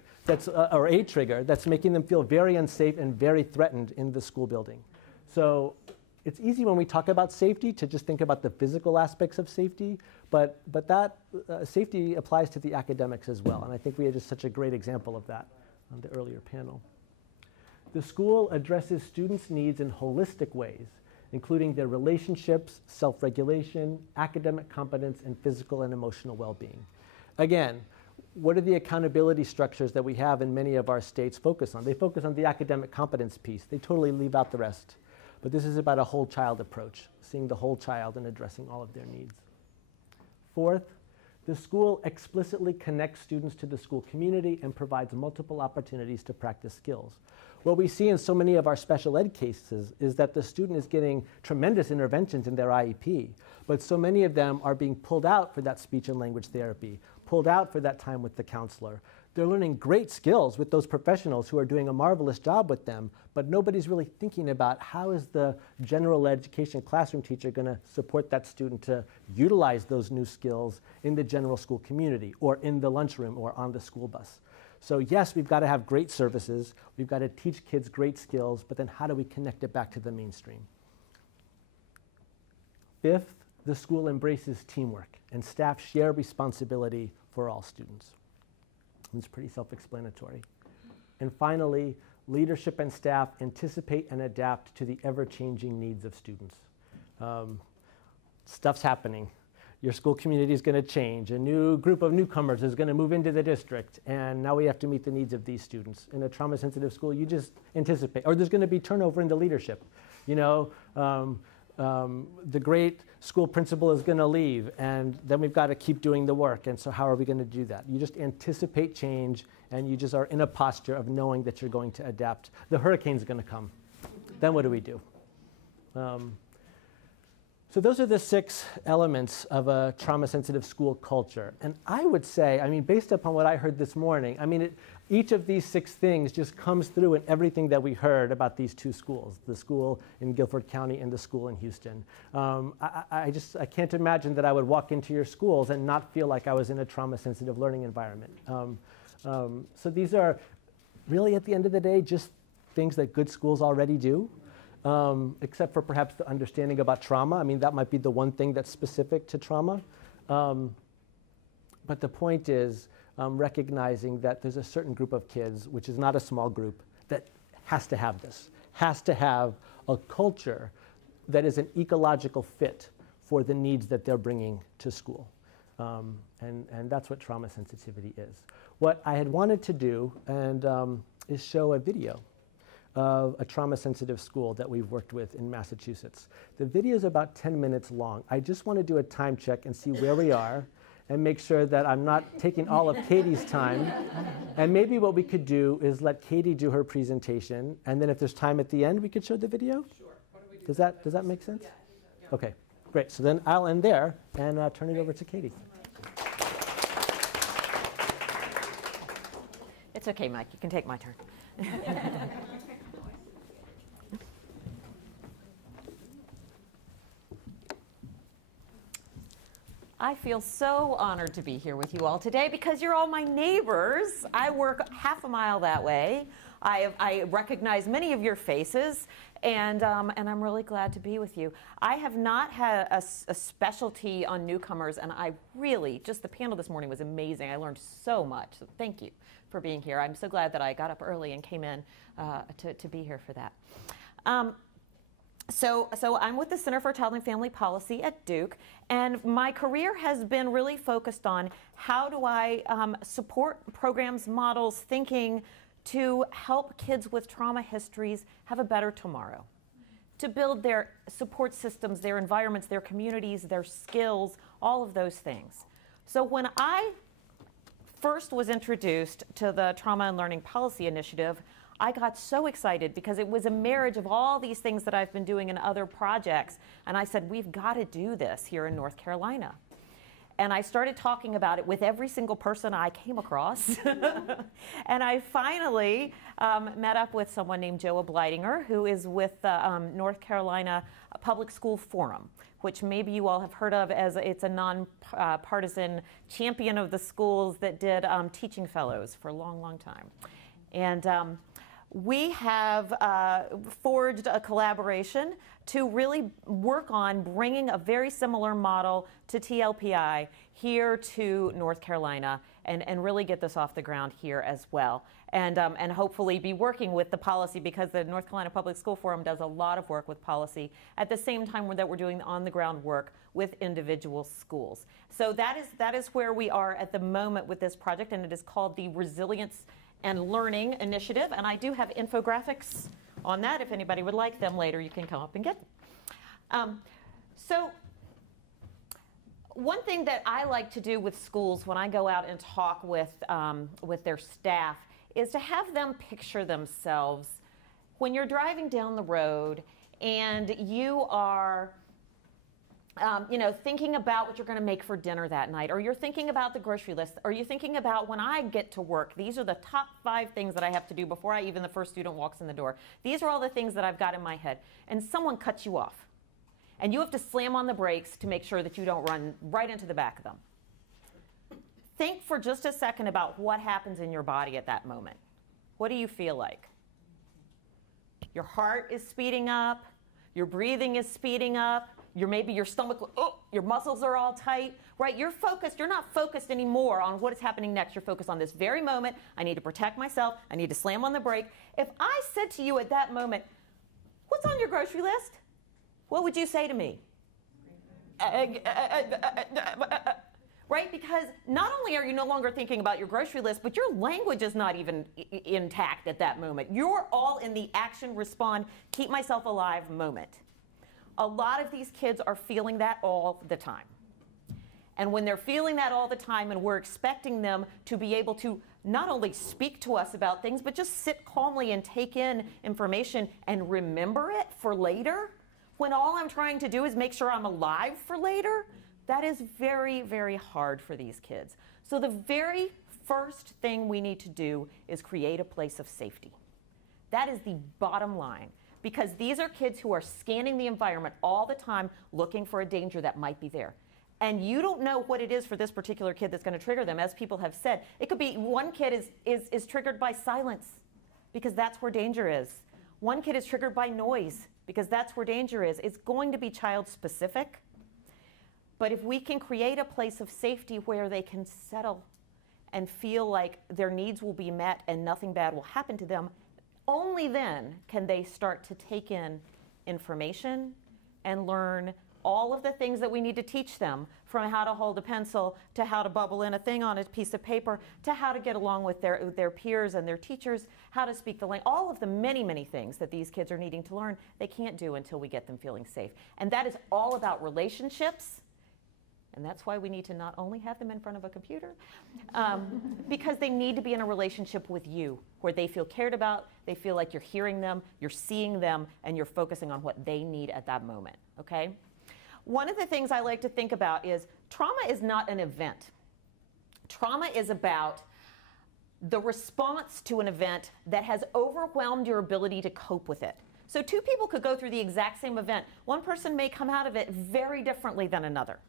or a trigger, that's making them feel very unsafe and very threatened in the school building. So it's easy when we talk about safety to just think about the physical aspects of safety, but that safety applies to the academics as well. And I think we had just such a great example of that on the earlier panel. The school addresses students' needs in holistic ways, including their relationships, self-regulation, academic competence, and physical and emotional well-being. Again, what are the accountability structures that we have in many of our states focus on? They focus on the academic competence piece. They totally leave out the rest. But this is about a whole child approach, seeing the whole child and addressing all of their needs. Fourth, the school explicitly connects students to the school community and provides multiple opportunities to practice skills. What we see in so many of our special ed cases is that the student is getting tremendous interventions in their IEP, but so many of them are being pulled out for that speech and language therapy, pulled out for that time with the counselor. They're learning great skills with those professionals who are doing a marvelous job with them, but nobody's really thinking about how is the general education classroom teacher going to support that student to utilize those new skills in the general school community or in the lunchroom or on the school bus. So yes, we've got to have great services, we've got to teach kids great skills, but then how do we connect it back to the mainstream? Fifth, the school embraces teamwork and staff share responsibility for all students. It's pretty self-explanatory. And finally, leadership and staff anticipate and adapt to the ever-changing needs of students. Stuff's happening. Your school community is going to change. A new group of newcomers is going to move into the district, and now we have to meet the needs of these students. In a trauma-sensitive school, you just anticipate, or there's going to be turnover in the leadership. You know, the great school principal is going to leave, and then we've got to keep doing the work. And so how are we going to do that? You just anticipate change, and you just are in a posture of knowing that you're going to adapt. The hurricane's going to come. Then what do we do? So those are the 6 elements of a trauma-sensitive school culture. And I would say, I mean, based upon what I heard this morning, I mean, each of these 6 things just comes through in everything that we heard about these 2 schools, the school in Guilford County and the school in Houston. I can't imagine that I would walk into your schools and not feel like I was in a trauma-sensitive learning environment. So these are really, at the end of the day, just things that good schools already do. Except for perhaps the understanding about trauma. I mean, that might be the one thing that's specific to trauma. But the point is recognizing that there's a certain group of kids, which is not a small group, that has to have this, has to have a culture that is an ecological fit for the needs that they're bringing to school. And that's what trauma sensitivity is. What I had wanted to do is show a video of a trauma-sensitive school that we've worked with in Massachusetts. The video is about 10 minutes long. I just want to do a time check and see where we are and make sure that I'm not taking all of Katie's time. And maybe what we could do is let Katie do her presentation, and then if there's time at the end, we could show the video? Sure. Why don't we do Does that make sense? Yeah. Okay, great. So then I'll end there and turn it over to Katie. It's okay, Mike. You can take my turn. I feel so honored to be here with you all today because you're all my neighbors. I work half a mile that way. I recognize many of your faces, and I'm really glad to be with you. I have not had a specialty on newcomers, and I really, just the panel this morning was amazing. I learned so much. So thank you for being here. I'm so glad that I got up early and came in to be here for that. So I'm with the Center for Child and Family Policy at Duke, and my career has been really focused on how do I support programs, models, thinking to help kids with trauma histories have a better tomorrow, to build their support systems, their environments, their communities, their skills, all of those things. So when I first was introduced to the Trauma and Learning Policy Initiative, I got so excited because it was a marriage of all these things that I've been doing in other projects. And I said, we've got to do this here in North Carolina. And I started talking about it with every single person I came across. And I finally met up with someone named Joa Bleidinger, who is with the North Carolina Public School Forum, which maybe you all have heard of as it's a non-partisan champion of the schools that did teaching fellows for a long, long time. And we have forged a collaboration to really work on bringing a very similar model to TLPI here to North Carolina and really get this off the ground here as well. And hopefully be working with the policy, because the North Carolina Public School Forum does a lot of work with policy at the same time that we're doing on-the-ground work with individual schools. So that is where we are at the moment with this project, and it is called the Resilience and Learning Initiative, and I do have infographics on that. If anybody would like them later, you can come up and get them. So one thing that I like to do with schools when I go out and talk with their staff is to have them picture themselves when you're driving down the road and you are thinking about what you're going to make for dinner that night, or you're thinking about the grocery list, or you're thinking about when I get to work, these are the top 5 things that I have to do before the first student walks in the door. These are all the things that I've got in my head. And someone cuts you off. And you have to slam on the brakes to make sure that you don't run right into the back of them. Think for just a second about what happens in your body at that moment. What do you feel like? Your heart is speeding up. Your breathing is speeding up. Maybe your stomach, your muscles are all tight, right? You're focused. You're not focused anymore on what is happening next. You're focused on this very moment. I need to protect myself. I need to slam on the brake. If I said to you at that moment, what's on your grocery list? What would you say to me? Right? Because not only are you no longer thinking about your grocery list, but your language is not even intact at that moment. You're all in the action, respond, keep myself alive moment. A lot of these kids are feeling that all the time. And when they're feeling that all the time and we're expecting them to be able to not only speak to us about things, but just sit calmly and take in information and remember it for later, when all I'm trying to do is make sure I'm alive for later, that is very, very hard for these kids. So the very first thing we need to do is create a place of safety. That is the bottom line. Because these are kids who are scanning the environment all the time looking for a danger that might be there. And you don't know what it is for this particular kid that's going to trigger them. As people have said, it could be one kid is triggered by silence because that's where danger is. One kid is triggered by noise because that's where danger is. It's going to be child specific. But if we can create a place of safety where they can settle and feel like their needs will be met and nothing bad will happen to them, only then can they start to take in information and learn all of the things that we need to teach them, from how to hold a pencil to how to bubble in a thing on a piece of paper to how to get along with their peers and their teachers, how to speak the language, all of the many, many things that these kids are needing to learn, they can't do until we get them feeling safe. And that is all about relationships. And that's why we need to not only have them in front of a computer, because they need to be in a relationship with you where they feel cared about, they feel like you're hearing them, you're seeing them, and you're focusing on what they need at that moment, okay? One of the things I like to think about is trauma is not an event. Trauma is about the response to an event that has overwhelmed your ability to cope with it. So 2 people could go through the exact same event. One person may come out of it very differently than another,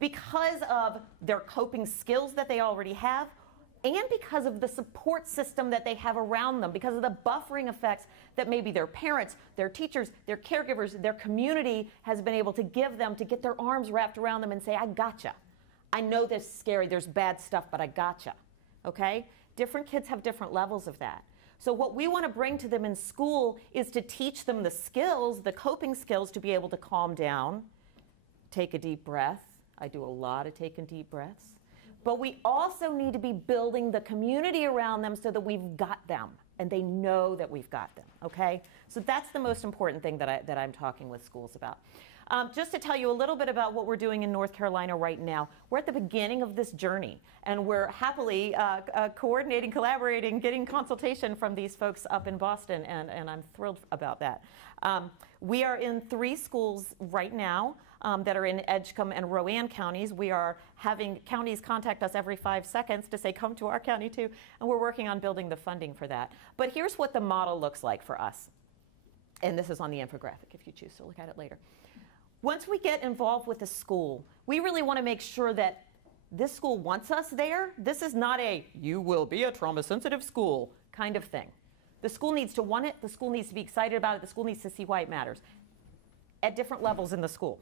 because of their coping skills that they already have, and because of the support system that they have around them, because of the buffering effects that maybe their parents, their teachers, their caregivers, their community has been able to give them to get their arms wrapped around them and say, I gotcha. I know this is scary, there's bad stuff, but I gotcha, okay? Different kids have different levels of that. So what we want to bring to them in school is to teach them the skills, the coping skills, to be able to calm down, take a deep breath. I do a lot of taking deep breaths. But we also need to be building the community around them so that we've got them and they know that we've got them, okay? So that's the most important thing that I'm talking with schools about. Just to tell you a little bit about what we're doing in North Carolina right now, we're at the beginning of this journey, and we're happily coordinating, collaborating, getting consultation from these folks up in Boston, and I'm thrilled about that. We are in 3 schools right now that are in Edgecombe and Rowan counties. We are having counties contact us every 5 seconds to say, come to our county too, and we're working on building the funding for that. But here's what the model looks like for us. And this is on the infographic if you choose to look at it later. Once we get involved with the school, we really want to make sure that this school wants us there. This is not a, you will be a trauma-sensitive school kind of thing. The school needs to want it. The school needs to be excited about it. The school needs to see why it matters at different levels in the school.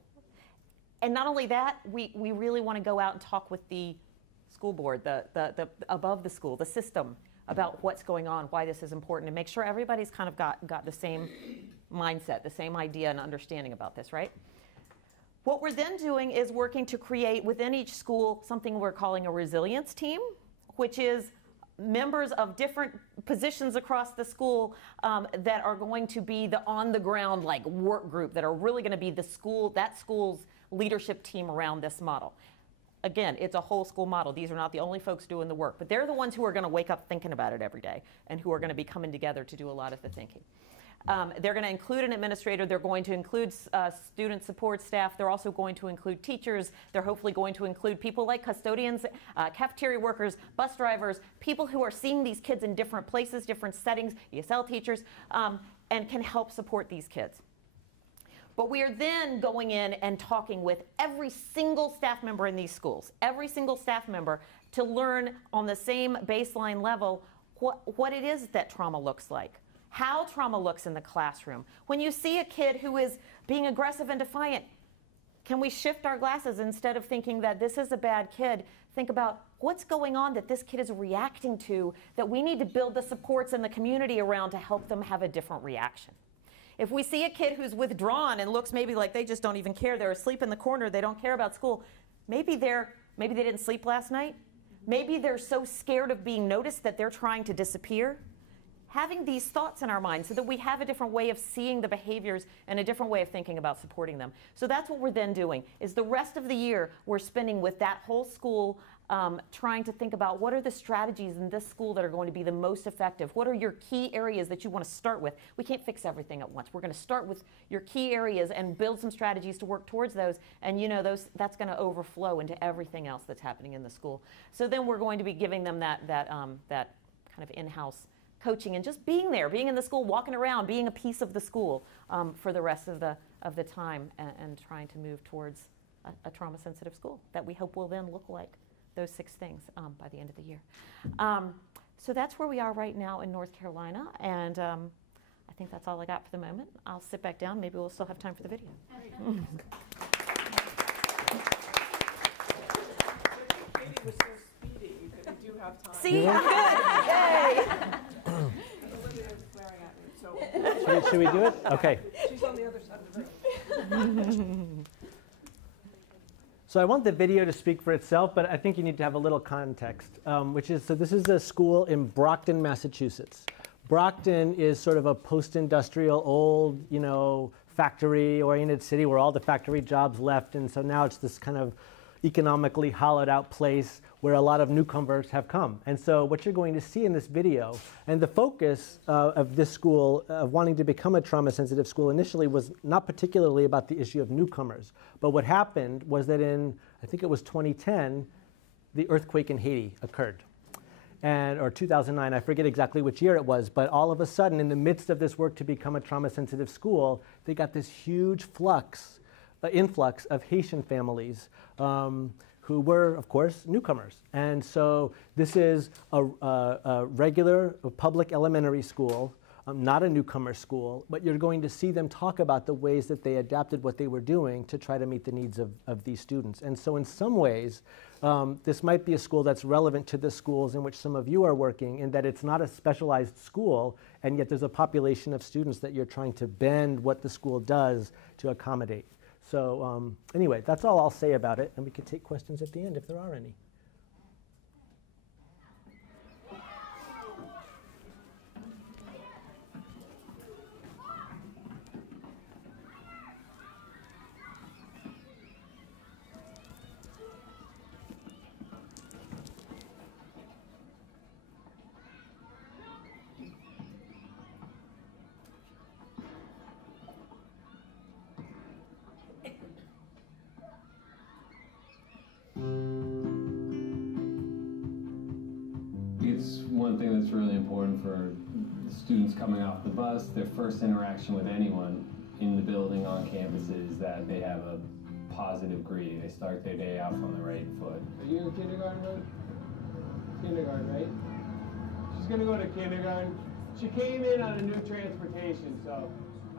And not only that, we really want to go out and talk with the school board, the above the school, the system, about what's going on, why this is important, and make sure everybody's kind of got the same mindset, the same idea and understanding about this, right? What we're then doing is working to create within each school something we're calling a resilience team, which is members of different positions across the school that are going to be the on-the-ground like work group that are really going to be the school, that school's leadership team around this model. Again, it's a whole school model. These are not the only folks doing the work, but they're the ones who are going to wake up thinking about it every day and who are going to be coming together to do a lot of the thinking. They're going to include an administrator. They're going to include student support staff. They're also going to include teachers. They're hopefully going to include people like custodians, cafeteria workers, bus drivers, people who are seeing these kids in different places, different settings, ESL teachers, and can help support these kids. But we are then going in and talking with every single staff member in these schools, every single staff member, to learn on the same baseline level what it is that trauma looks like. How trauma looks in the classroom. When you see a kid who is being aggressive and defiant, can we shift our glasses instead of thinking that this is a bad kid? Think about what's going on that this kid is reacting to that we need to build the supports in the community around to help them have a different reaction. If we see a kid who's withdrawn and looks maybe like they just don't even care, they're asleep in the corner, they don't care about school, maybe they didn't sleep last night, maybe they're so scared of being noticed that they're trying to disappear. Having these thoughts in our minds so that we have a different way of seeing the behaviors and a different way of thinking about supporting them. So that's what we're then doing, is the rest of the year we're spending with that whole school trying to think about what are the strategies in this school that are going to be the most effective. What are your key areas that you want to start with? We can't fix everything at once. We're going to start with your key areas and build some strategies to work towards those. And you know, that's going to overflow into everything else that's happening in the school. So then we're going to be giving them that kind of in-house coaching and just being there, being in the school, walking around, being a piece of the school for the rest of the time and trying to move towards a trauma-sensitive school that we hope will then look like those 6 things by the end of the year. So that's where we are right now in North Carolina, and I think that's all I got for the moment. I'll sit back down. Maybe we'll still have time for the video. Katie was so speedy that we do have time. See, I'm good. Yay. Olivia is glaring at me, so Should we do it? Okay. she's on the other side of the room. So I want the video to speak for itself, but I think you need to have a little context, which is, so this is a school in Brockton, Massachusetts. Brockton is sort of a post-industrial, old, factory-oriented city where all the factory jobs left, and so now it's this kind of economically hollowed out place where a lot of newcomers have come. And so what you're going to see in this video, and the focus of this school, of wanting to become a trauma-sensitive school initially, was not particularly about the issue of newcomers. But what happened was that in, I think it was 2010, the earthquake in Haiti occurred. Or 2009, I forget exactly which year it was, but all of a sudden, in the midst of this work to become a trauma-sensitive school, they got this huge influx of Haitian families who were, of course, newcomers. And so this is a regular public elementary school, not a newcomer school, but you're going to see them talk about the ways that they adapted what they were doing to try to meet the needs of these students. And so in some ways, this might be a school that's relevant to the schools in which some of you are working, in that it's not a specialized school, and yet there's a population of students that you're trying to bend what the school does to accommodate. So anyway, that's all I'll say about it, and we can take questions at the end if there are any. It's one thing that's really important for students coming off the bus. Their first interaction with anyone in the building on campus is that they have a positive greeting. They start their day off on the right foot. Are you in kindergarten, right? Kindergarten, right? She's gonna go to kindergarten. She came in on a new transportation, so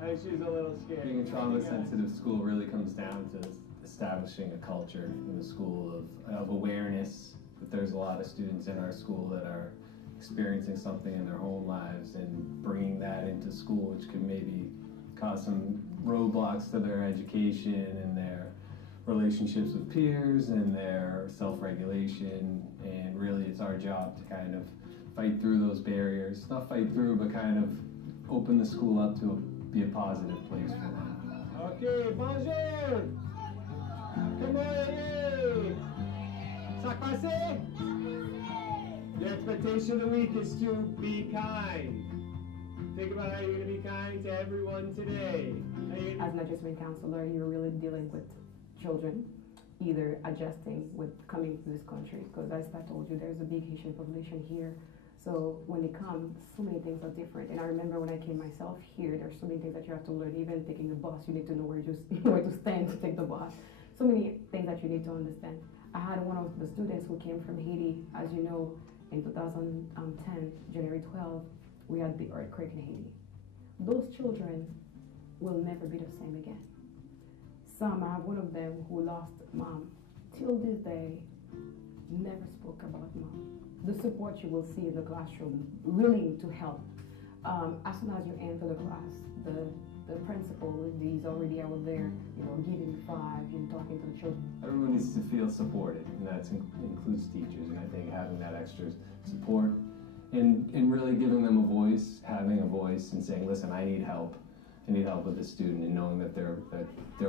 I think she's a little scared. Being a trauma-sensitive school really comes down to establishing a culture in the school of awareness that there's a lot of students in our school that are experiencing something in their home lives, and bringing that into school, which could maybe cause some roadblocks to their education and their relationships with peers and their self-regulation. And really it's our job to kind of fight through those barriers, not fight through, but kind of open the school up to be a positive place for them. Okay, bonjour! Come on, ça passe? The expectation of the week is to be kind. Think about how you're going to be kind to everyone today. As an adjustment counselor, you're really dealing with children either adjusting with coming to this country, because as I told you, there's a big Haitian population here. So when they come, so many things are different. And I remember when I came myself here, there's so many things that you have to learn. Even taking a bus, you need to know where to stand to take the bus. So many things that you need to understand. I had one of the students who came from Haiti. As you know, in 2010, January 12, we had the earthquake in Haiti. Those children will never be the same again. Some, I have one of them who lost mom. Till this day, never spoke about mom. The support you will see in the classroom, willing to help. As soon as you enter the class, the principal is already out there, giving five and talking to the children. Everyone needs to feel supported, and that includes teachers. And I think having that extra support and really giving them a voice, having a voice and saying, listen, I need help. I need help with this student, and knowing that there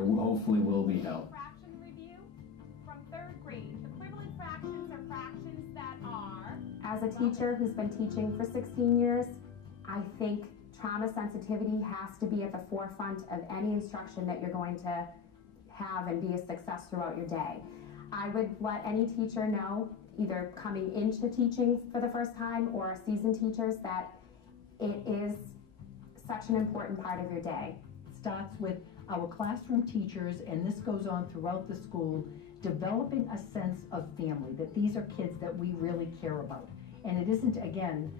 hopefully will be help. Fraction review from third grade. Equivalent fractions are fractions that are... As a teacher who's been teaching for 16 years, I think trauma sensitivity has to be at the forefront of any instruction that you're going to have and be a success throughout your day. I would let any teacher know, either coming into teaching for the first time or seasoned teachers, that it is such an important part of your day. Starts with our classroom teachers, and this goes on throughout the school, developing a sense of family, that these are kids that we really care about. And it isn't, again,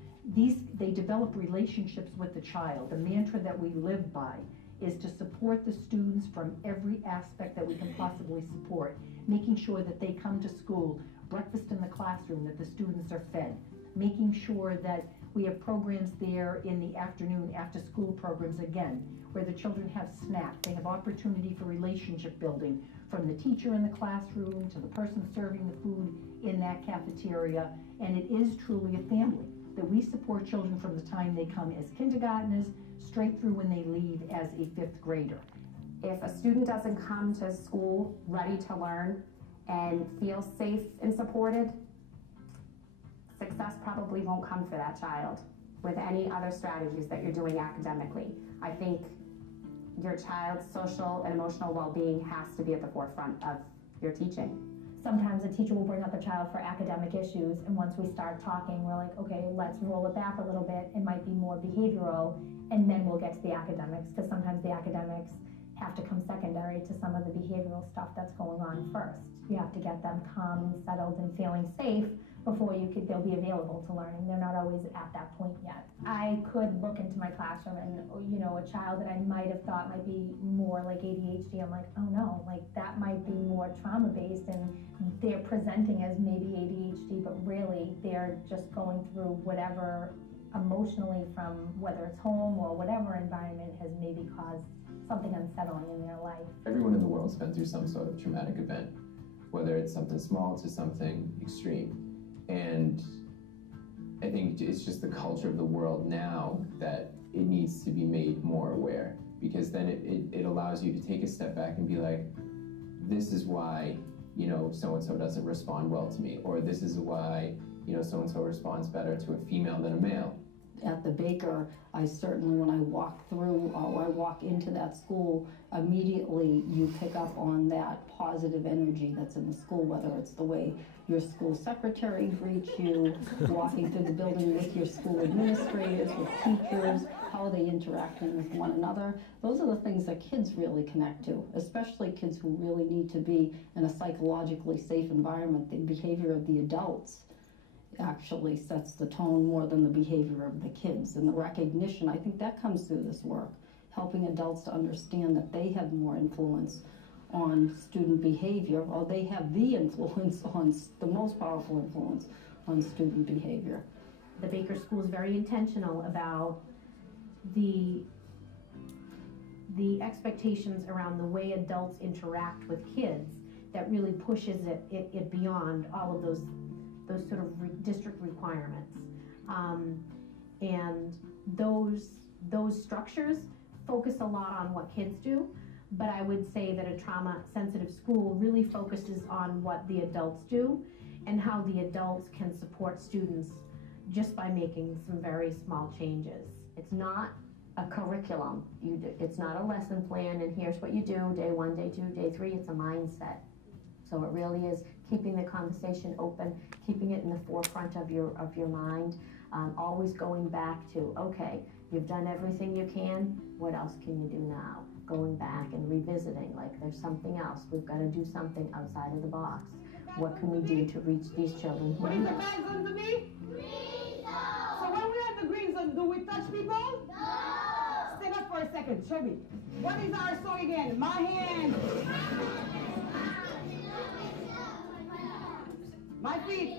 they develop relationships with the child. The mantra that we live by is to support the students from every aspect that we can possibly support, making sure that they come to school, breakfast in the classroom, that the students are fed, making sure that we have programs there in the afternoon, after school programs again, where the children have snacks. They have opportunity for relationship building, from the teacher in the classroom to the person serving the food in that cafeteria. And it is truly a family, that we support children from the time they come as kindergartners straight through when they leave as a 5th grader. If a student doesn't come to school ready to learn and feel safe and supported, success probably won't come for that child with any other strategies that you're doing academically. I think your child's social and emotional well-being has to be at the forefront of your teaching. Sometimes a teacher will bring up a child for academic issues, and once we start talking, we're like, okay, let's roll it back a little bit. It might be more behavioral, and then we'll get to the academics, because sometimes the academics have to come secondary to some of the behavioral stuff that's going on first. You have to get them calm and settled and feeling safe before they'll be available to learning. They're not always at that point yet. I I could look into my classroom and, you know, a child that I might have thought might be more like ADHD, I'm like, oh no, like that might be more trauma-based and they're presenting as maybe ADHD, but really they're just going through whatever emotionally from whether it's home or whatever environment has maybe caused something unsettling in their life. Everyone in the world's been through some sort of traumatic event, whether it's something small to something extreme. And I think it's just the culture of the world now that it needs to be made more aware, because then it allows you to take a step back and be like, this is why, you know, so-and-so doesn't respond well to me, or this is why, you know, so-and-so responds better to a female than a male. At the Baker, I certainly, when I walk through or I walk into that school, immediately you pick up on that positive energy that's in the school, whether it's the way your school secretary greets you, walking through the building with your school administrators, with teachers, how are they interacting with one another. Those are the things that kids really connect to, especially kids who really need to be in a psychologically safe environment. The behavior of the adults actually sets the tone more than the behavior of the kids. And the recognition, I think that comes through this work, helping adults to understand that they have more influence on student behavior, or they have the influence on, the most powerful influence on student behavior. The Baker School is very intentional about the expectations around the way adults interact with kids that really pushes it beyond all of those sort of district requirements. And those structures focus a lot on what kids do, but I would say that a trauma-sensitive school really focuses on what the adults do and how the adults can support students just by making some very small changes. It's not a curriculum. It's not a lesson plan and here's what you do, day 1, day 2, day 3. It's a mindset. So it really is keeping the conversation open, keeping it in the forefront of your mind, always going back to, okay, you've done everything you can, what else can you do now? Going back and revisiting, like there's something else. We've got to do something outside of the box. What can we do to reach these children? What is the back zone to me? Green zone. So when we're at the green zone, do we touch people? No. Stand up for a second, show me. What is our song again? My hand. My feet.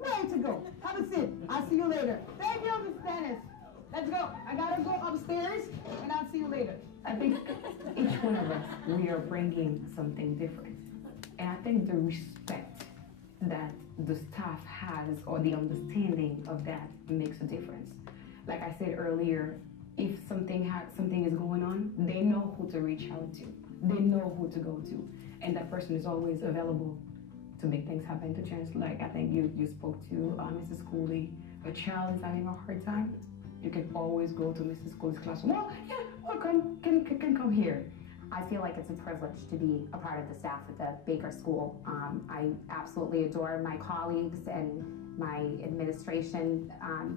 Ready to go. Have a seat. I'll see you later. Thank you, Miss Dennis. Let's go. I gotta go upstairs, and I'll see you later. I think each one of us, we are bringing something different. And I think the respect that the staff has, or the understanding of that, makes a difference. Like I said earlier, if something is going on, they know who to reach out to. They know who to go to. And that person is always available to make things happen, to change. Like I think you spoke to Mrs. Cooley. A child is having a hard time, you can always go to Mrs. Cooley's classroom. Well, yeah, welcome, can come here. I feel like it's a privilege to be a part of the staff at the Baker School. I absolutely adore my colleagues and my administration.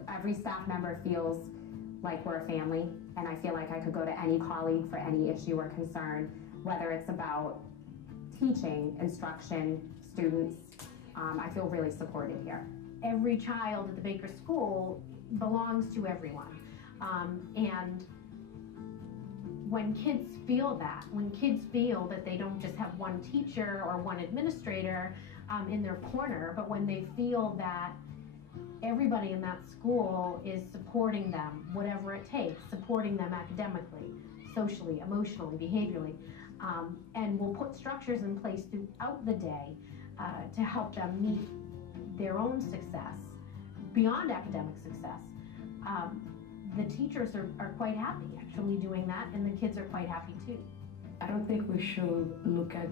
Every staff member feels like we're a family, and I feel like I could go to any colleague for any issue or concern, whether it's about teaching, instruction, students. I feel really supported here. Every child at the Baker School belongs to everyone. And when kids feel that they don't just have one teacher or one administrator in their corner, but when they feel that everybody in that school is supporting them, whatever it takes, supporting them academically, socially, emotionally, behaviorally, and we'll put structures in place throughout the day to help them meet their own success, beyond academic success. The teachers are quite happy actually doing that, and the kids are quite happy too. I don't think we should look at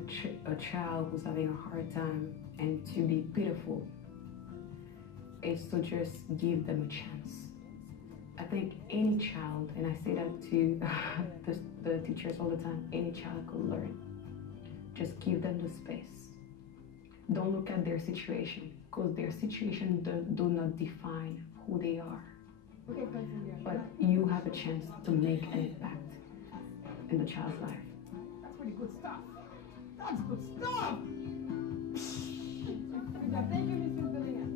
a child who's having a hard time and to be pitiful. It's to just give them a chance. I think any child, and I say that to the teachers all the time, any child could learn. Just give them the space. Don't look at their situation, because their situation do not define who they are. Okay, continue. But you have a chance to make an impact in the child's life. That's pretty good stuff. That's good stuff. Thank you, Mrs. Villian.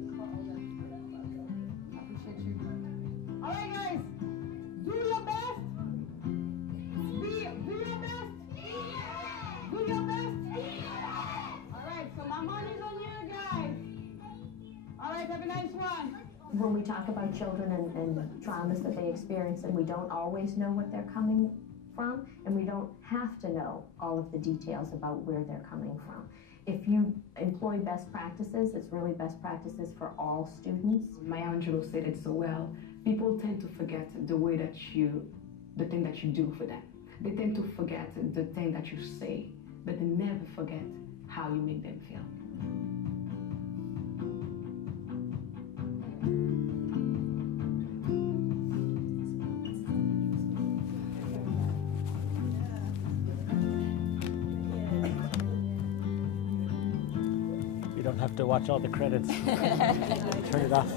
when we talk about children and traumas that they experience, and we don't always know what they're coming from, and we don't have to know all of the details about where they're coming from. If you employ best practices, it's really best practices for all students. Maya Angelou said it so well. People tend to forget the way that the thing that you do for them. They tend to forget the thing that you say, but they never forget how you make them feel. You don't have to watch all the credits. Turn it off.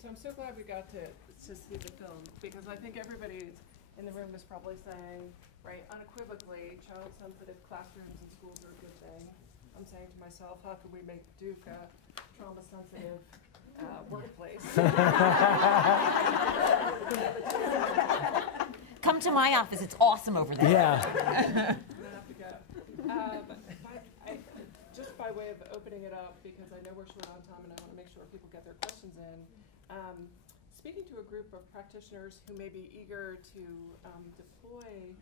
So I'm so glad we got to see the film, because I think everybody in the room is probably saying, right, unequivocally, child-sensitive classrooms and schools are a good thing. I'm saying to myself, how can we make Duke a trauma-sensitive workplace? Come to my office. It's awesome over there. Yeah. I have to go. Just by way of opening it up, because I know we're short on time and I want to make sure people get their questions in. Speaking to a group of practitioners who may be eager to deploy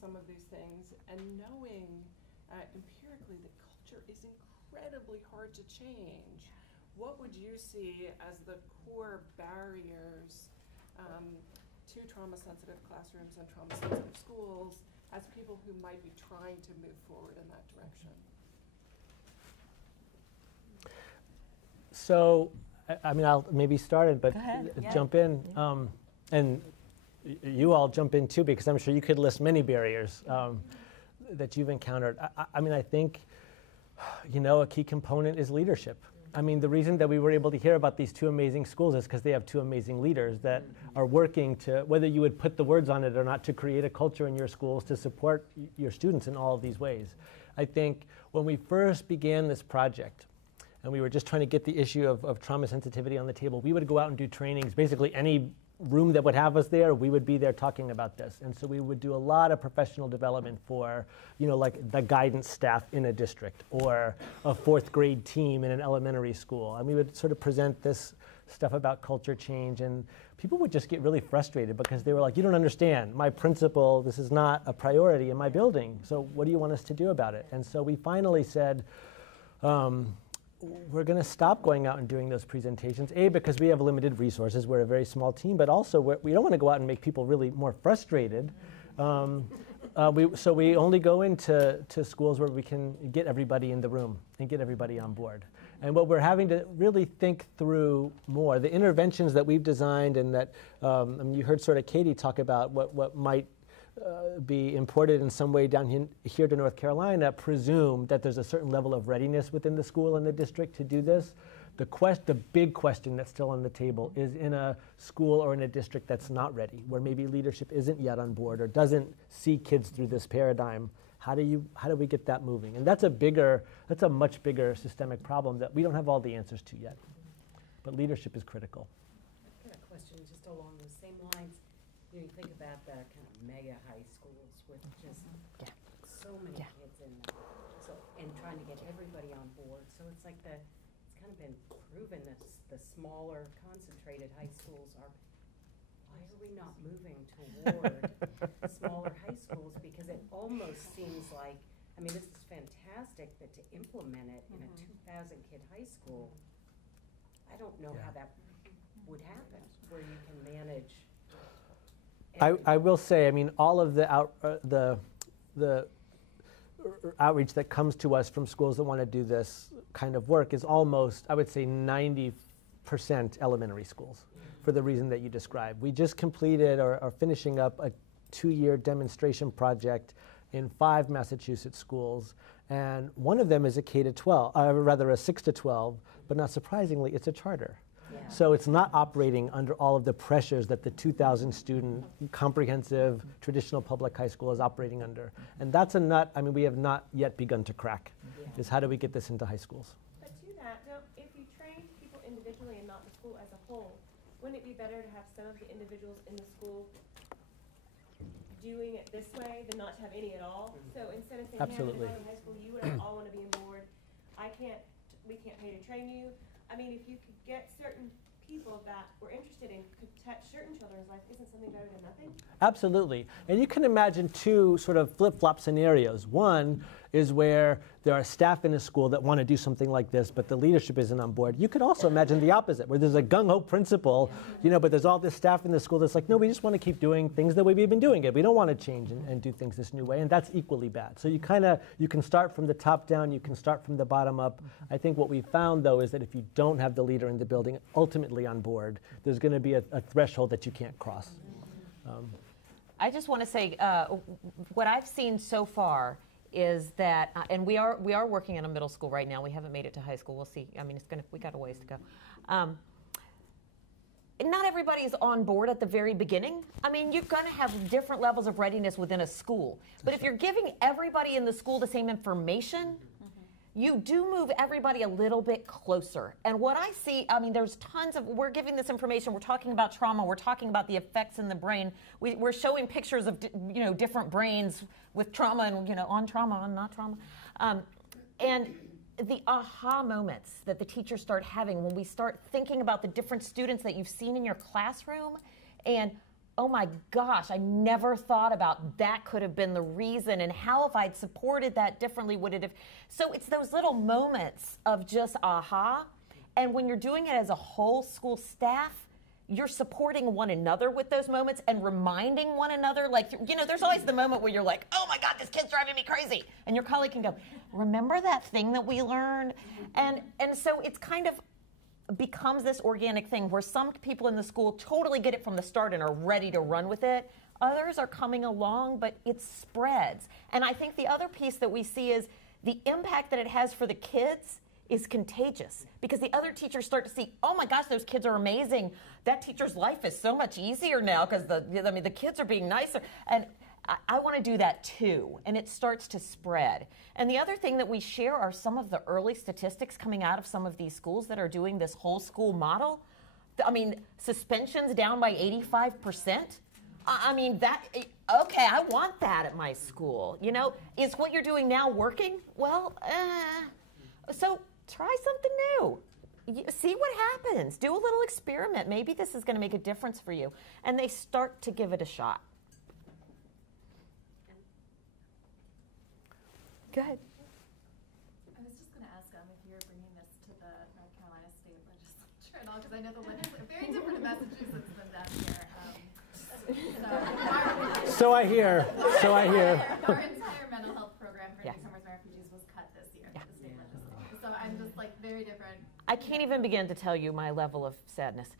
some of these things, and knowing empirically that culture is incredibly hard to change, what would you see as the core barriers to trauma-sensitive classrooms and trauma-sensitive schools as people who might be trying to move forward in that direction? So, I mean, I'll maybe start it, but jump in. And you all jump in too, because I'm sure you could list many barriers that you've encountered. I mean, I think, you know, a key component is leadership. I mean, the reason that we were able to hear about these two amazing schools is because they have two amazing leaders that are working to, whether you would put the words on it or not, to create a culture in your schools to support your students in all of these ways. I think when we first began this project, and we were just trying to get the issue of trauma sensitivity on the table, we would go out and do trainings. Basically, any room that would have us there, we would be there talking about this. And so we would do a lot of professional development for, you know, like the guidance staff in a district, or a 4th grade team in an elementary school. And we would sort of present this stuff about culture change, and people would just get really frustrated because they were like, you don't understand, my principal, this is not a priority in my building, so what do you want us to do about it? And so we finally said, we're going to stop going out and doing those presentations, A, because we have limited resources, we're a very small team, but also we don't want to go out and make people really more frustrated. So we only go into schools where we can get everybody in the room and get everybody on board. And what we're having to really think through more, the interventions that we've designed, and that, I mean, you heard sort of Katie talk about what might be imported in some way down here to North Carolina, presume that there's a certain level of readiness within the school and the district to do this. The big question that's still on the table is in a school or in a district that's not ready, where maybe leadership isn't yet on board or doesn't see kids through this paradigm. How do we get that moving? And that's a much bigger systemic problem that we don't have all the answers to yet. But leadership is critical. I've got a question just along those same lines. You know, you think about the kind of mega high schools with just so many kids in them, and trying to get everybody on board. So it's like it's kind of been proven that the smaller, concentrated high schools are. Why are we not moving toward smaller high schools? Because it almost seems like, I mean, this is fantastic, but to implement it in a 2,000 kid high school, I don't know how that would happen, where you can manage. I will say, I mean, all of the outreach that comes to us from schools that want to do this kind of work is almost, I would say, 90% elementary schools, for the reason that you described. We just completed or are finishing up a 2-year demonstration project in 5 Massachusetts schools, and one of them is a K-12, rather a 6-12, but not surprisingly, it's a charter. So it's not operating under all of the pressures that the 2,000 student comprehensive traditional public high school is operating under. And that's a nut, I mean, we have not yet begun to crack, is how do we get this into high schools? But to that, now, if you train people individually and not the school as a whole, wouldn't it be better to have some of the individuals in the school, you know, kind of, you know, work together, and then the school, you know, maybe have some of the individuals doing it this way than not to have any at all. So instead of saying, Absolutely. hey, I'm in high school, you and all want to be on board. We can't pay to train you. I mean, if you could get certain people that were interested in could touch certain children's life, isn't something better than nothing? Absolutely. And you can imagine two sort of flip-flop scenarios. One is where there are staff in a school that want to do something like this, but the leadership isn't on board. You could also imagine the opposite, where there's a gung-ho principal, you know, but there's all this staff in the school that's like, no, we just want to keep doing things the way we've been doing it. We don't want to change and do things this new way, and that's equally bad. So you can start from the top down, you can start from the bottom up. I think what we found, though, is that if you don't have the leader in the building ultimately on board, there's going to be a threshold that you can't cross. I just want to say, what I've seen so far is that, and we are working in a middle school right now. We haven't made it to high school. We'll see. I mean, we got a ways to go. Not everybody's on board at the very beginning. I mean, you're going to have different levels of readiness within a school. But if you're giving everybody in the school the same information, you do move everybody a little bit closer. And what I see, I mean, there's tons of, we're giving this information, we're talking about trauma, we're talking about the effects in the brain. We're showing pictures of, different brains with trauma and, on trauma, on not trauma. And the aha moments that the teachers start having when we start thinking about the different students that you've seen in your classroom, and oh my gosh, I never thought about that could have been the reason, and how if I'd supported that differently would it have. So it's those little moments of just aha, and when you're doing it as a whole school staff, you're supporting one another with those moments and reminding one another, like, there's always the moment where you're like, oh my God, this kid's driving me crazy, and your colleague can go, remember that thing that we learned? And so it's kind of becomes this organic thing where some people in the school totally get it from the start and are ready to run with it. Others are coming along, but it spreads. And I think the other piece that we see is the impact that it has for the kids is contagious, because the other teachers start to see, oh my gosh, those kids are amazing. That teacher's life is so much easier now because the kids are being nicer. And I want to do that too, and it starts to spread. And the other thing that we share are some of the early statistics coming out of some of these schools that are doing this whole school model. I mean, suspensions down by 85%. I mean, okay, I want that at my school. Is what you're doing now working? Well, so try something new. See what happens. Do a little experiment. Maybe this is going to make a difference for you. And they start to give it a shot. Go ahead. I was just going to ask if you're bringing this to the North Carolina State Legislature and all, because I know the legislature very different in Massachusetts than down here. So I hear. Our entire mental health program for newcomers and refugees was cut this year at the state legislature. So I'm just very different. I can't even begin to tell you my level of sadness.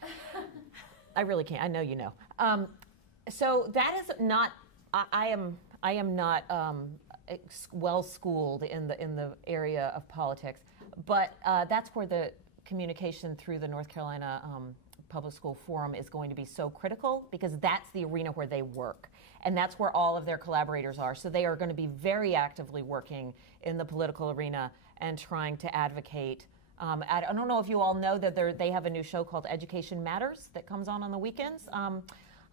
I really can't. I know you know. So that is not. I am not well schooled in the area of politics, but that's where the communication through the North Carolina Public School Forum is going to be so critical, because that's the arena where they work, and that's where all of their collaborators are. So they are going to be very actively working in the political arena and trying to advocate. I don't know if you all know that they have a new show called Education Matters that comes on the weekends.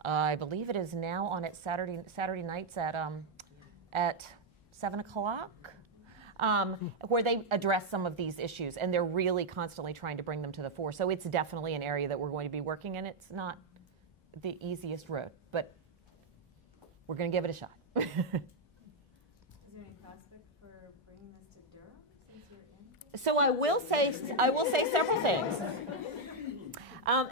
I believe it is now on at Saturday nights at 7 o'clock, where they address some of these issues, and they're really constantly trying to bring them to the fore. So it's definitely an area that we're going to be working in. It's not the easiest road, but we're going to give it a shot. Is there any prospect for bringing this to Durham since you're in? So I will say several things.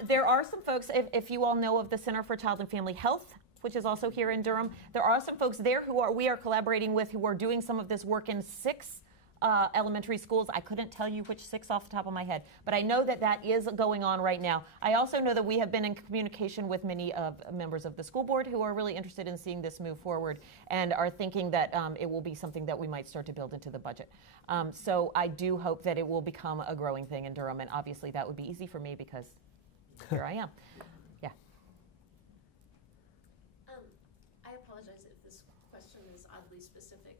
There are some folks, if you all know of the Center for Child and Family Health, which is also here in Durham, there are some folks there we are collaborating with, who are doing some of this work in 6 elementary schools. I couldn't tell you which 6 off the top of my head, but I know that is going on right now. I also know that we have been in communication with many members of the school board who are really interested in seeing this move forward, and are thinking that it will be something that we might start to build into the budget. So I do hope that it will become a growing thing in Durham, and obviously that would be easy for me because here I am. Yeah. I apologize if this question is oddly specific,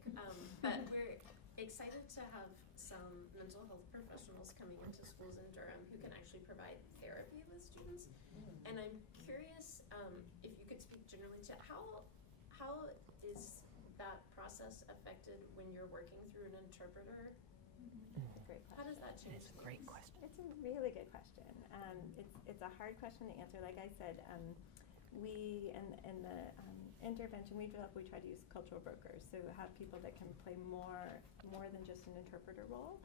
but we're excited to have some mental health professionals coming into schools in Durham who can actually provide therapy with students. And I'm curious if you could speak generally to how process affected when you're working through an interpreter? How does that change? It's a great question. It's a really good question. It's a hard question to answer. Like I said, we in the intervention we try to use cultural brokers, so have people that can play more than just an interpreter role.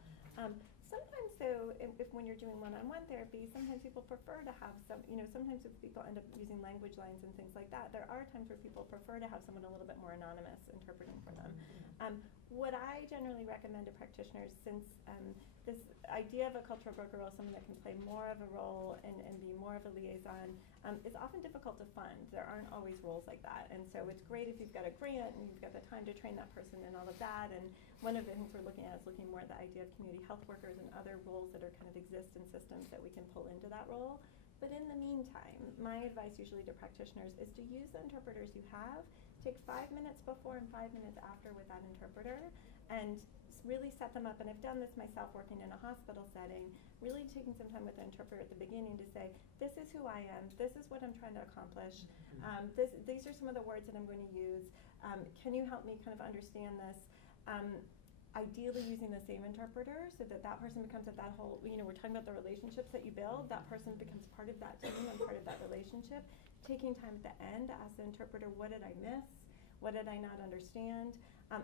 Sometimes though, if when you're doing one-on-one therapy, sometimes people prefer to have sometimes if people end up using language lines and things like that, there are times where people prefer to have someone a little bit more anonymous interpreting for them. What I generally recommend to practitioners, since this idea of a cultural broker role, someone that can play more of a role and be more of a liaison, is often difficult to fund. There aren't always roles like that. And so it's great if you've got a grant and you've got the time to train that person and all of that. And one of the things we're looking at is looking more at the idea of community health workers and other roles that are kind of exist in systems that we can pull into that role. But in the meantime, my advice usually to practitioners is to use the interpreters you have. Take 5 minutes before and 5 minutes after with that interpreter and really set them up. And I've done this myself working in a hospital setting, really taking some time with the interpreter at the beginning to say, this is who I am, this is what I'm trying to accomplish, these are some of the words that I'm going to use, can you help me kind of understand this? Ideally using the same interpreter so that that person becomes at that whole, we're talking about the relationships that you build, that person becomes part of that team and part of that relationship. Taking time at the end to ask the interpreter, what did I miss? What did I not understand?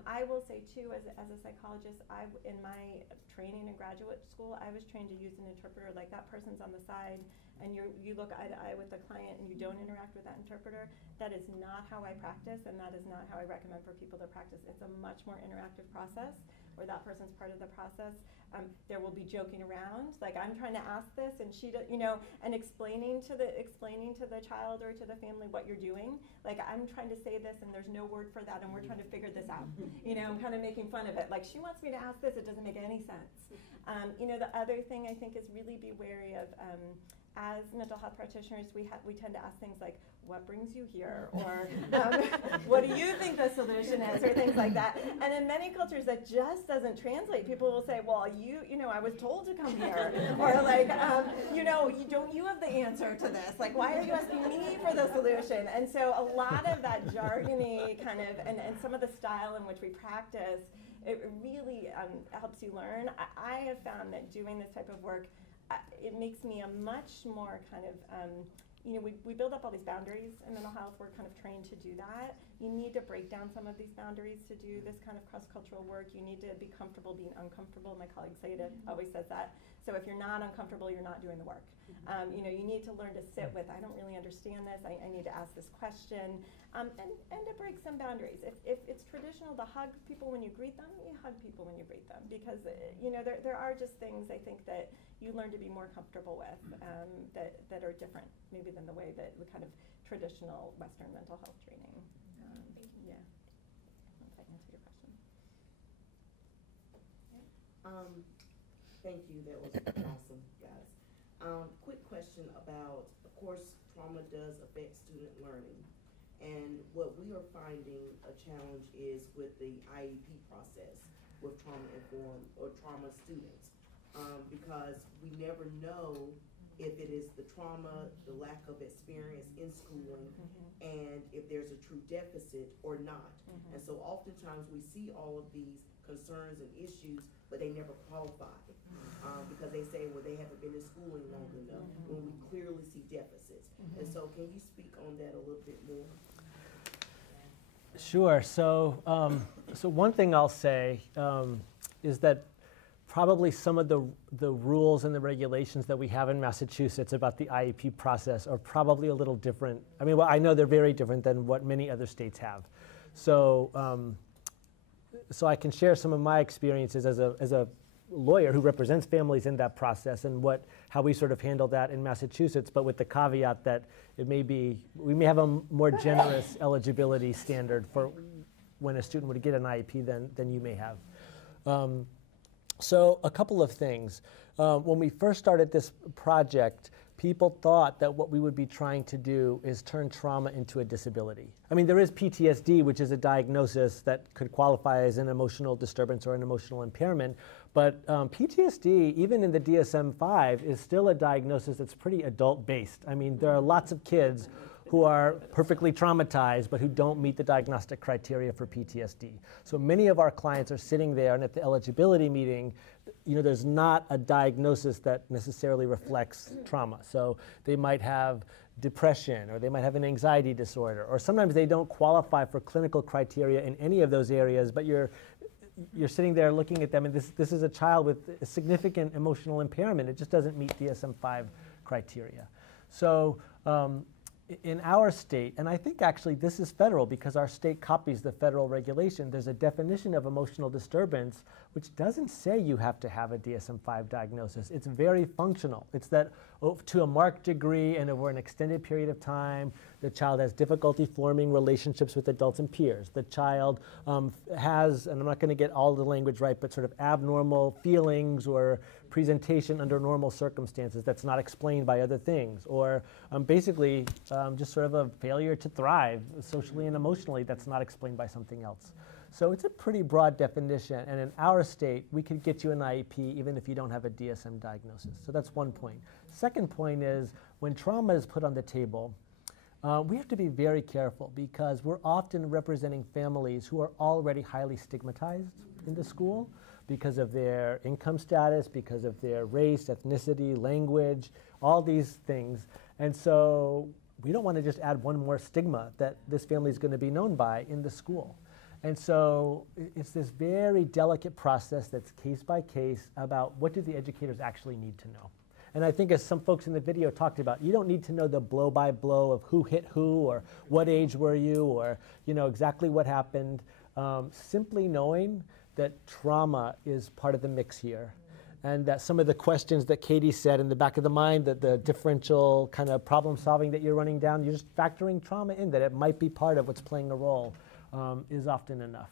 I will say too, as a psychologist, in my training in graduate school, I was trained to use an interpreter. Like that person's on the side and you look eye to eye with the client and you don't interact with that interpreter. That is not how I practice, and that is not how I recommend for people to practice. It's a much more interactive process where that person's part of the process. There will be joking around, like I'm trying to ask this and she does, and explaining to the child or to the family what you're doing. Like I'm trying to say this and there's no word for that and we're trying to figure this out. I'm kind of making fun of it. Like she wants me to ask this, it doesn't make any sense. The other thing I think is really be wary of, as mental health practitioners, we tend to ask things like, what brings you here? Or what do you think the solution is? Or things like that. And in many cultures, that just doesn't translate. People will say, well, I was told to come here. Or like, you have the answer to this. Like, why are you asking me for the solution? And so a lot of that jargony kind of, and some of the style in which we practice, it really helps you learn. I have found that doing this type of work, it makes me a much more kind of, we build up all these boundaries in mental health. We're kind of trained to do that. You need to break down some of these boundaries to do this kind of cross-cultural work. You need to be comfortable being uncomfortable. My colleague Sept always says that. So if you're not uncomfortable, you're not doing the work. You need to learn to sit with, I don't really understand this. I need to ask this question. And to break some boundaries. If it's traditional to hug people when you greet them, you hug people when you greet them. Because, there are just things I think that you learn to be more comfortable with that are different maybe than the way that the kind of traditional Western mental health training. Thank you. Yeah. If I answer your question. Thank you. That was awesome, guys. Quick question about, of course, trauma does affect student learning. And what we are finding a challenge is with the IEP process with trauma-informed or trauma students. Because we never know if it is the trauma, the lack of experience in schooling, and if there's a true deficit or not. And so oftentimes we see all of these concerns and issues, but they never qualify because they say, well, they haven't been in schooling long enough, when we clearly see deficits. And so can you speak on that a little bit more? Sure. So one thing I'll say is that probably some of the rules and the regulations that we have in Massachusetts about the IEP process are probably a little different. I mean, well, I know they're very different than what many other states have. So I can share some of my experiences as a lawyer who represents families in that process and how we sort of handle that in Massachusetts, but with the caveat that we may have a more generous eligibility standard for when a student would get an IEP than you may have. So a couple of things. When we first started this project, people thought that what we would be trying to do is turn trauma into a disability. I mean, there is PTSD, which is a diagnosis that could qualify as an emotional disturbance or an emotional impairment, but PTSD, even in the DSM-5, is still a diagnosis that's pretty adult-based. I mean, there are lots of kids who are perfectly traumatized but who don't meet the diagnostic criteria for PTSD. So many of our clients are sitting there, and at the eligibility meeting, there's not a diagnosis that necessarily reflects trauma. So they might have depression, or they might have an anxiety disorder, or sometimes they don't qualify for clinical criteria in any of those areas, but you're sitting there looking at them, and this is a child with a significant emotional impairment. It just doesn't meet DSM-5 criteria. So in our state, and I think actually this is federal because our state copies the federal regulation, there's a definition of emotional disturbance which doesn't say you have to have a DSM-5 diagnosis. It's very functional. It's that to a marked degree and over an extended period of time, the child has difficulty forming relationships with adults and peers. The child has, and I'm not going to get all the language right, but sort of abnormal feelings or presentation under normal circumstances that's not explained by other things, or basically just sort of a failure to thrive socially and emotionally that's not explained by something else. So it's a pretty broad definition, and in our state, we could get you an IEP even if you don't have a DSM diagnosis. So that's one point. Second point is, when trauma is put on the table, we have to be very careful because we're often representing families who are already highly stigmatized in the school because of their income status, because of their race, ethnicity, language, all these things. And so we don't want to just add one more stigma that this family is going to be known by in the school. And so it's this very delicate process that's case by case about what do the educators actually need to know. And I think as some folks in the video talked about, you don't need to know the blow by blow of who hit who or what age were you or exactly what happened. Simply knowing that trauma is part of the mix here. And that some of the questions that Katie said in the back of the mind, that the differential kind of problem solving that you're running down, you're just factoring trauma in, that it might be part of what's playing a role, is often enough.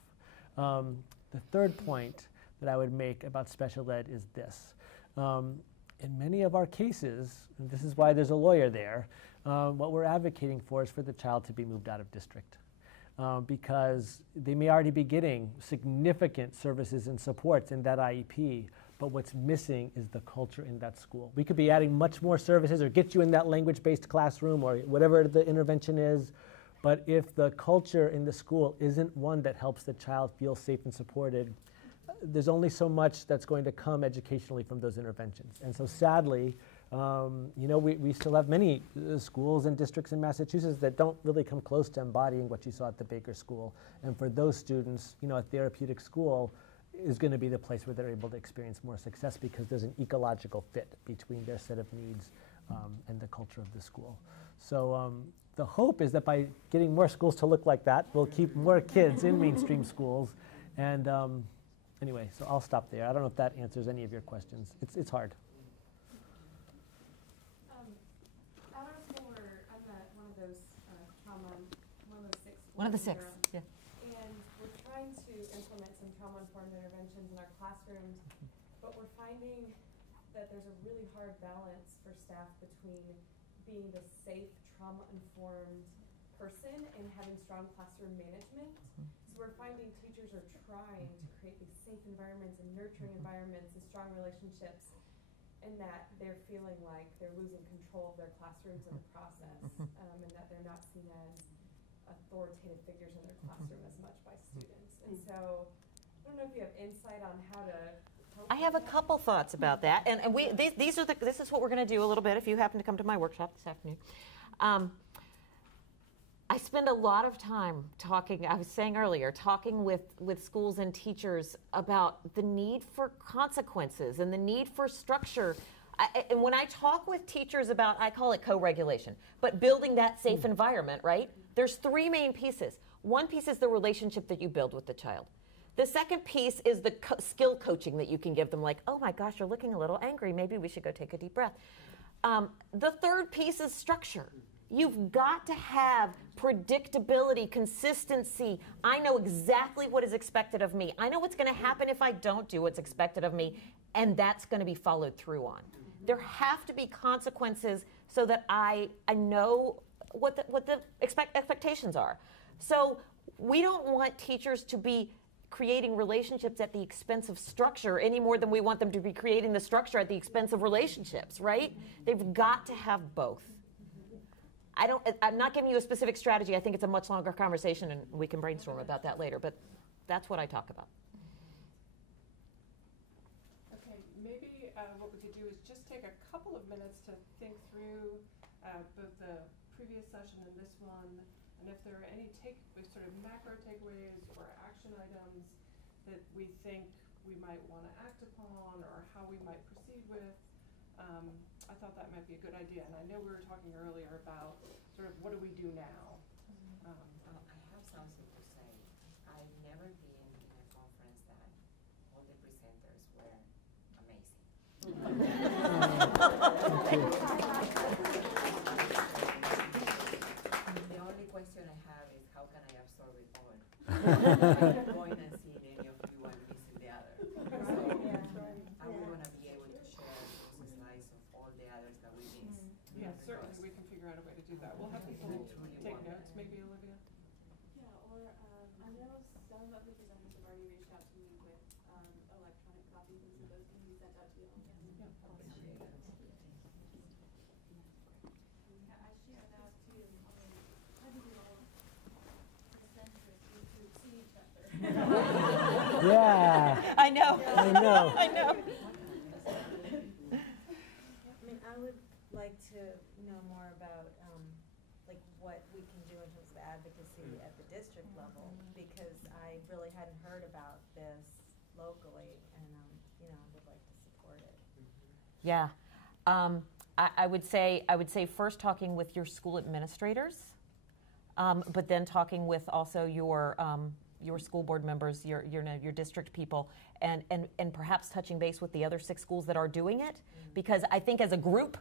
The third point that I would make about special ed is this. In many of our cases, and this is why there's a lawyer there, what we're advocating for is for the child to be moved out of district. Because they may already be getting significant services and supports in that IEP, but what's missing is the culture in that school. We could be adding much more services or get you in that language-based classroom or whatever the intervention is, but if the culture in the school isn't one that helps the child feel safe and supported, there's only so much that's going to come educationally from those interventions. And so sadly, we still have many schools and districts in Massachusetts that don't really come close to embodying what you saw at the Baker School. And for those students, a therapeutic school is going to be the place where they're able to experience more success because there's an ecological fit between their set of needs and the culture of the school. So the hope is that by getting more schools to look like that, we'll keep more kids in mainstream schools. And anyway, so I'll stop there. I don't know if that answers any of your questions. It's hard. At our school, I'm one of those trauma, one of those six. One of the six, yeah. And we're trying to implement some trauma-informed interventions in our classrooms, but we're finding that there's a really hard balance for staff between being the safe, trauma-informed person and having strong classroom management. So we're finding teachers are trying to create these safe environments and nurturing environments and strong relationships, and that they're feeling like they're losing control of their classrooms in the process, and that they're not seen as authoritative figures in their classroom as much by students. And so I don't know if you have insight on how to help. I have a couple thoughts about that, and this is what we're going to do a little bit if you happen to come to my workshop this afternoon. I spend a lot of time talking, I was saying earlier, talking with schools and teachers about the need for consequences and the need for structure. And when I talk with teachers about, I call it co-regulation, but building that safe environment, right? There's three main pieces. One piece is the relationship that you build with the child. The second piece is the skill coaching that you can give them, like, oh my gosh, you're looking a little angry. Maybe we should go take a deep breath. The third piece is structure. You've got to have predictability, consistency. I know exactly what is expected of me. I know what's going to happen if I don't do what's expected of me, and that's going to be followed through on. There have to be consequences so that I know what the expectations are. So we don't want teachers to be creating relationships at the expense of structure any more than we want them to be creating the structure at the expense of relationships, right? They've got to have both. I'm not giving you a specific strategy. I think it's a much longer conversation, and we can brainstorm about that later. But that's what I talk about. Okay, maybe what we could do is just take a couple of minutes to think through both the previous session and this one, and if there are any sort of macro takeaways or action items that we think we might want to act upon, or how we might proceed with. I thought that might be a good idea, and I know we were talking earlier about sort of what do we do now. I have something to say. I've never been in a conference that all the presenters were amazing. The only question I have is how can I absorb it all? I'm going and seeing any of you and missing the other. So I would want to be able to share those slides of all the others that we missed. Yeah, certainly we can figure out a way to do that. We'll have people take notes, maybe, Olivia? Yeah, or I know some of the presenters have already reached out to me with electronic copies, and so those can be sent out to you. Yeah, I share that too. I think we all presenters need to see each other. Yeah. I know. I know. I know. I mean, I would like to know more about like what we can do in terms of advocacy at the district level, because I really hadn't heard about this locally, and would like to support it. Yeah. I would say first talking with your school administrators, but then talking with also your school board members, your district people, and perhaps touching base with the other 6 schools that are doing it, because I think as a group,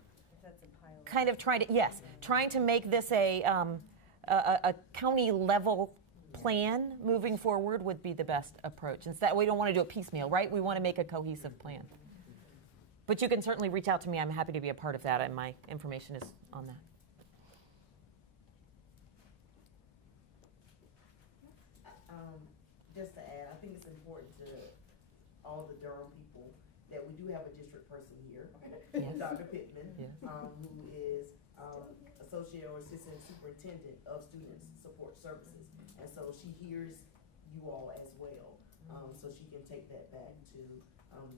kind of trying to make this a county level plan moving forward would be the best approach. Instead, we don't want to do it piecemeal, right? We want to make a cohesive plan. But you can certainly reach out to me. I'm happy to be a part of that, and my information is on that. Just to add, I think it's important to all the Durham people that we do have a district person here, Yes. Dr. Pittman, Yes. who is associate or assistant superintendent of student support services, and so she hears you all as well, so she can take that back to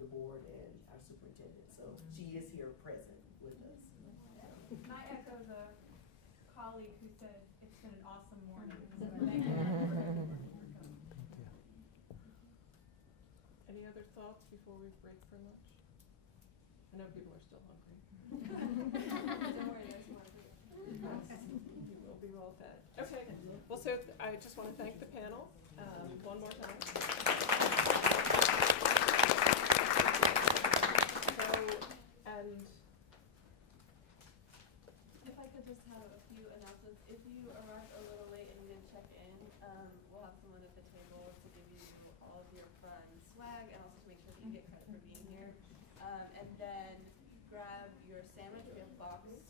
the board and our superintendent. So she is here present with us. And I echo the colleague who said it's been an awesome morning. So thank you. Any other thoughts before we break for lunch? I know people are still hungry. Don't worry, there's more here. You will be well fed. Okay, well, so I just want to thank the panel one more time. And if I could just have a few announcements. If you arrived a little late and you didn't check in, we'll have someone at the table to give you all of your fun swag, and also to make sure that you get credit for being here. And then grab your sandwich. We have boxed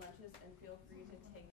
lunches, and feel free to take